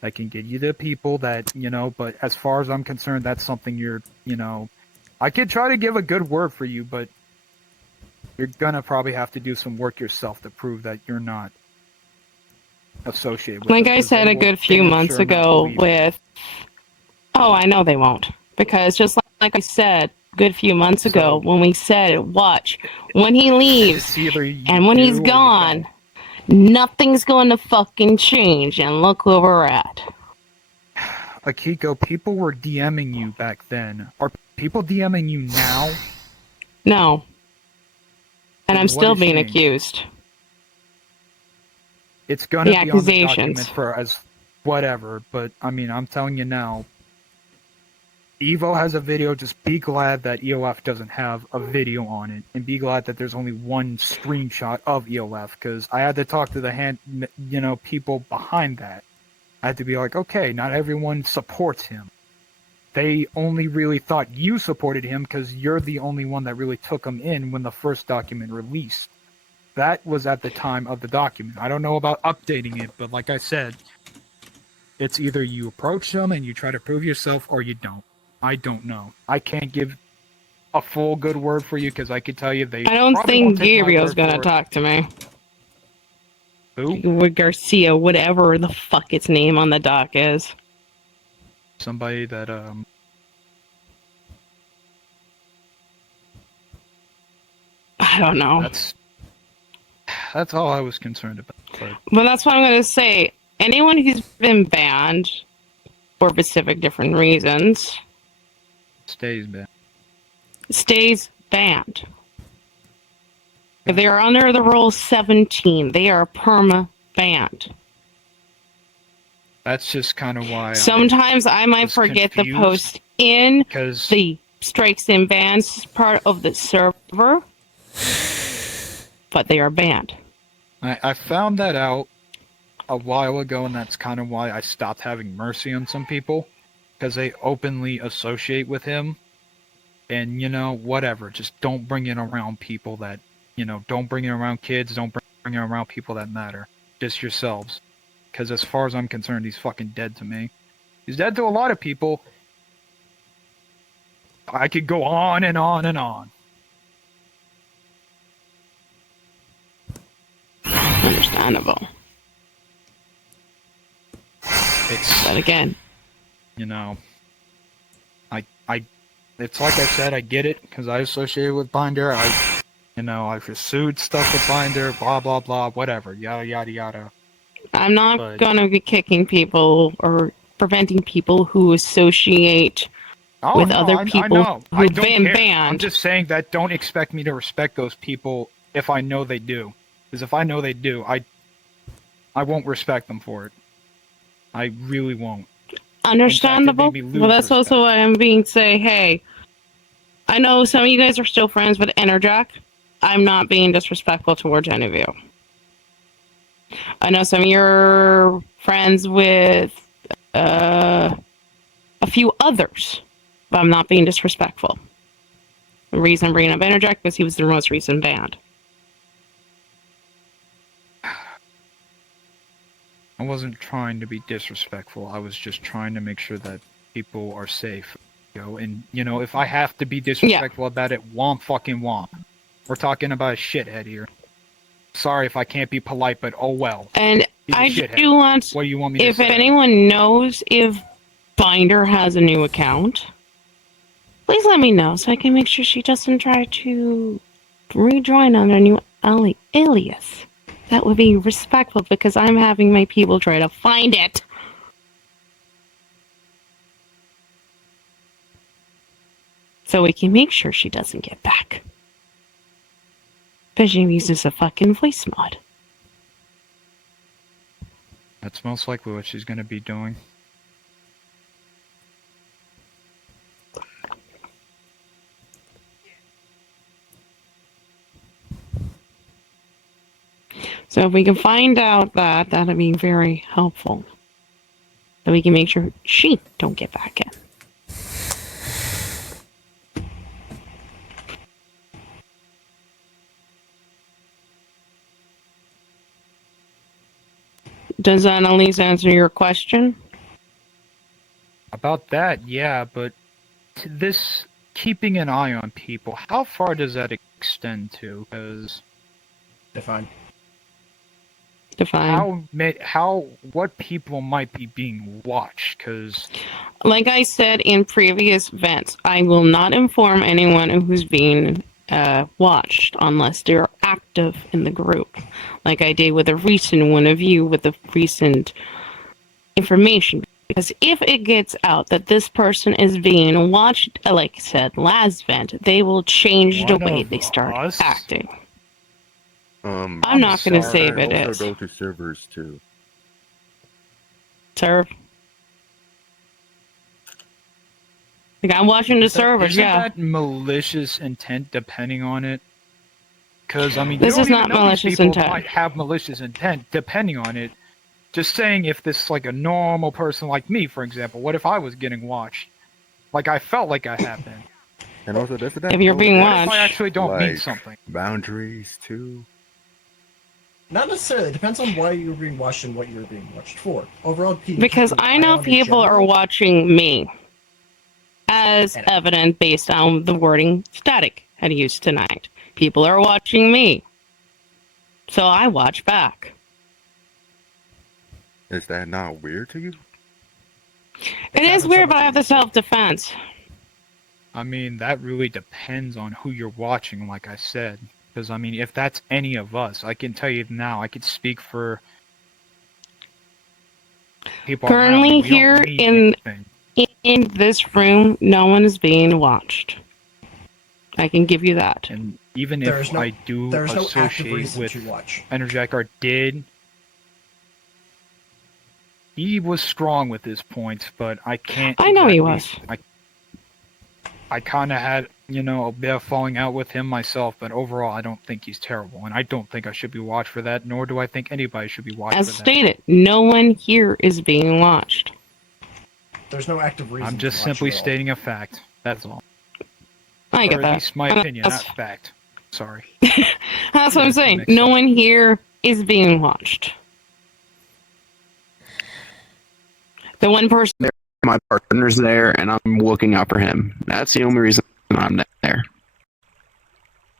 That can get you the people that, you know, but as far as I'm concerned, that's something you're, you know, I could try to give a good word for you, but you're gonna probably have to do some work yourself to prove that you're not associated with Like them, I 'cause said they a will good few damn months sure not ago believe it. with... Oh, I know they won't. Because just like I said a good few months ago when we said, watch, when he leaves It's either you and when do he's or you gone, don't. nothing's going to fucking change. And look where we're at. Akiko, people were DMing you back then. Are people DMing you now? No. And I'm What still has being changed? accused. It's gonna The be on the accusations. document for as whatever, but I mean, I'm telling you now. Evo has a video, just be glad that EOF doesn't have a video on it, and be glad that there's only one screenshot of EOF, because I had to talk to the people behind that. I had to be like, okay, not everyone supports him. They only really thought you supported him because you're the only one that really took him in when the first document released. That was at the time of the document. I don't know about updating it, but like I said, it's either you approach them and you try to prove yourself or you don't. I don't know. I can't give a full good word for you because I could tell you they I don't probably won't think take my Gabriel's word going to for it. talk to me. Who? With Garcia, whatever the fuck its name on the doc is. Somebody that, I don't know. That's all I was concerned about. But that's what I'm going to say. Anyone who's been banned for specific different reasons Stays banned. Stays banned. If they are under the rule 17, they are perma banned. That's just kind of why. Sometimes I might forget the post in the strikes and bans part of the server, but they are banned. I found that out a while ago, and that's kind of why I stopped having mercy on some people, because they openly associate with him. And, whatever, just don't bring it around people that, don't bring it around kids, don't bring it around people that matter. Just yourselves. Because as far as I'm concerned, he's fucking dead to me. He's dead to a lot of people. I could go on and on and on. Understandable. But again, it's like I said, I get it because I associated with Binder. I pursued stuff with Binder, blah blah blah, whatever, yada yada yada. I'm not gonna be kicking people or preventing people who associate with other people who've been banned. I'm just saying that don't expect me to respect those people if I know they do. Because if I know they do, I won't respect them for it. I really won't. Understandable. Well, that's also why I'm being hey, I know some of you guys are still friends with Enerjack. I'm not being disrespectful towards any of you. I know some of you're friends with a few others, but I'm not being disrespectful. The reason I'm bringing up Enerjack because he was the most recent banned. I wasn't trying to be disrespectful. I was just trying to make sure that people are safe. And, if I have to be disrespectful about it, womp fucking womp. We're talking about a shithead here. Sorry if I can't be polite, but oh well. And He's a I shithead. do want, What do you want me to if say? anyone knows if Binder has a new account, please let me know so I can make sure she doesn't try to rejoin on a new alias. That would be respectful because I'm having my people try to find it. So we can make sure she doesn't get back. Because she uses a fucking voice mod. That's most likely what she's going to be doing. So if we can find out that, that'd be very helpful. So we can make sure she don't get back in. Does that at least answer your question? About that, yeah, but this keeping an eye on people, how far does that extend to? Because Define. what people might be being watched? Because, like I said in previous events, I will not inform anyone who's being watched unless they're active in the group, like I did with a recent one of you with the recent information. Because if it gets out that this person is being watched, like I said last event, they will change the way they start acting. I'm not going to say if it is. Also go to servers too. Serve. Like I'm watching the servers, isn't yeah. that malicious intent depending on it? Because, I mean, This you is don't not even know these malicious people intent. might have malicious intent depending on it. Just saying, if this, like, a normal person like me, for example, what if I was getting watched? Like, I felt like I had been. And also, doesn't that If you're go being with, What if I watched. actually don't mean like, something? boundaries too? Not necessarily. It depends on why you're being watched and what you're being watched for. Overall, Because I know people are watching me, as evident based on the wording Static had used tonight. People are watching me, so I watch back. Is that not weird to you? It is weird, but I have the self-defense. I mean, that really depends on who you're watching, like I said. Because, I mean, if that's any of us, I can tell you now, I could speak for people around Currently me. We don't here mean anything. in this room, no one is being watched. I can give you that. And even There's if no- I do there's no active associate reason with to watch. Energetic or did, he was strong with his points, but I can't. I know he exactly- was. I kind of had, you know, a bit of falling out with him myself, but overall, I don't think he's terrible, and I don't think I should be watched for that, nor do I think anybody should be watched As for that. stated, no one here is being watched. There's no active reason. I'm just to watch simply at all. stating a fact. That's all. I get or at that. least my opinion, That's- not fact. Sorry. That's what I'm saying. Makes No sense. one here is being watched. The one person. My partner's there, and I'm looking out for him. That's the only reason I'm there.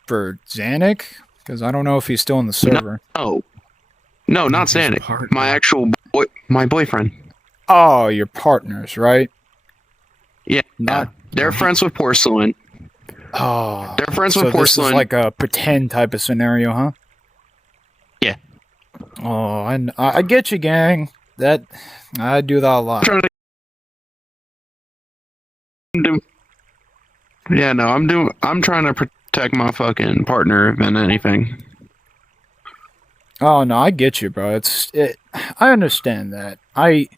For Zanuck? Because I don't know if he's still in the server. No, not Zanuck. My actual my boyfriend. Oh, your partners, right? Yeah, they're friends with Porcelain. Oh, They're friends so with Porcelain. This is like a pretend type of scenario, huh? Yeah. Oh, I get you, gang. That I do that a lot. Yeah, no, I'm trying to protect my fucking partner than anything. Oh no, I get you, bro. I understand that. The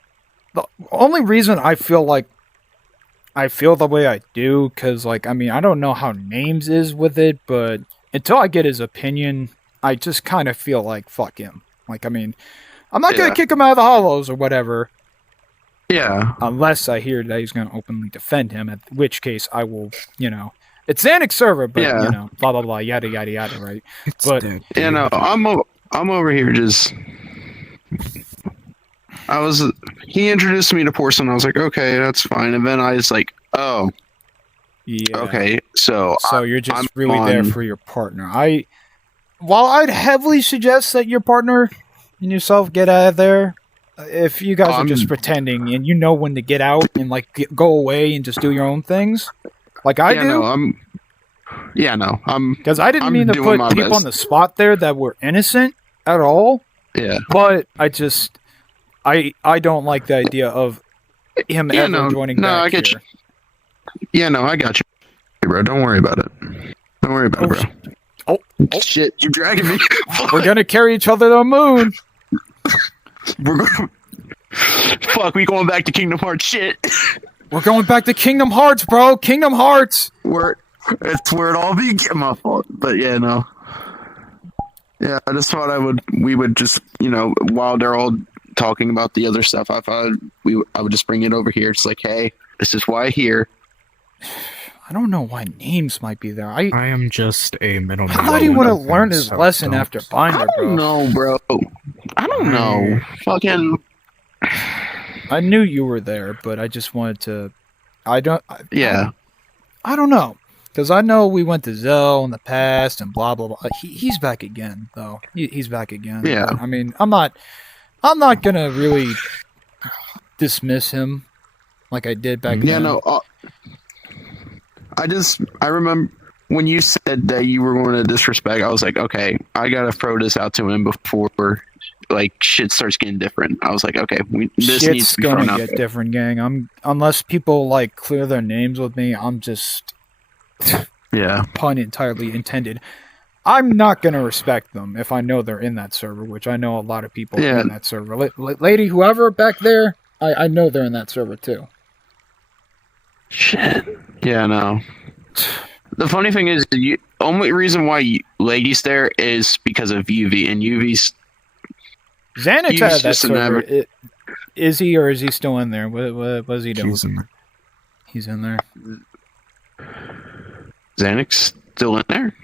only reason I feel like I feel the way I do, because, like, I mean, I don't know how Names is with it, but until I get his opinion, I just kind of feel like, fuck him. Like, I mean, I'm not going to kick him out of the hollows or whatever. Yeah. Unless I hear that he's going to openly defend him, at which case I will, you know. It's Zanuck's server, but, you know, blah, blah, blah, yada, yada, yada, right? But, you know, I'm over here just... He introduced me to Porcelain. I was like, okay, that's fine. And then I was like, oh, yeah. okay. So you're just really there for your partner. while I'd heavily suggest that your partner and yourself get out of there, if you guys are just pretending and you know when to get out and like go away and just do your own things, like I do. Because I didn't mean to put people on the spot there that were innocent at all. Yeah. But I just, I don't like the idea of him ever joining back I get here. you. Yeah, no, I got you, bro. Don't worry about it. Don't worry about it, bro. Oh, shit! You dragging me? We're gonna carry each other to the moon. We're going. Fuck, we going back to Kingdom Hearts shit. We're going back to Kingdom Hearts, bro. Kingdom Hearts. It's where it all began. My fault, but yeah, no. Yeah, I just thought we would just, while they're all talking about the other stuff, I thought I would just bring it over here. It's like, hey, this is why here. I don't know why names might be there. I am just a middleman. I thought he would have learned his lesson after Binder, bro. I don't know, bro. I don't know. Fucking. I knew you were there, but I just wanted to. I don't know. Because I know we went to Zell in the past and blah blah blah. He's back again, though. He's back again. Yeah. But, I mean, I'm not gonna really dismiss him like I did back then. Yeah, no. I remember when you said that you were going to disrespect. I was like, okay, I gotta throw this out to him before like shit starts getting different. I was like, okay, this needs to be thrown out. Shit's gonna get different, gang. Unless people like clear their names with me, I'm just. Yeah. Pun entirely intended. I'm not going to respect them if I know they're in that server, which I know a lot of people are in that server. Lady, whoever back there, I know they're in that server too. Shit. Yeah, no. The funny thing is, the only reason why Lady's there is because of UV, and UV's... Xanax out of that server. Is he or is he still in there? What is he doing? He's in there. Xanax still in there?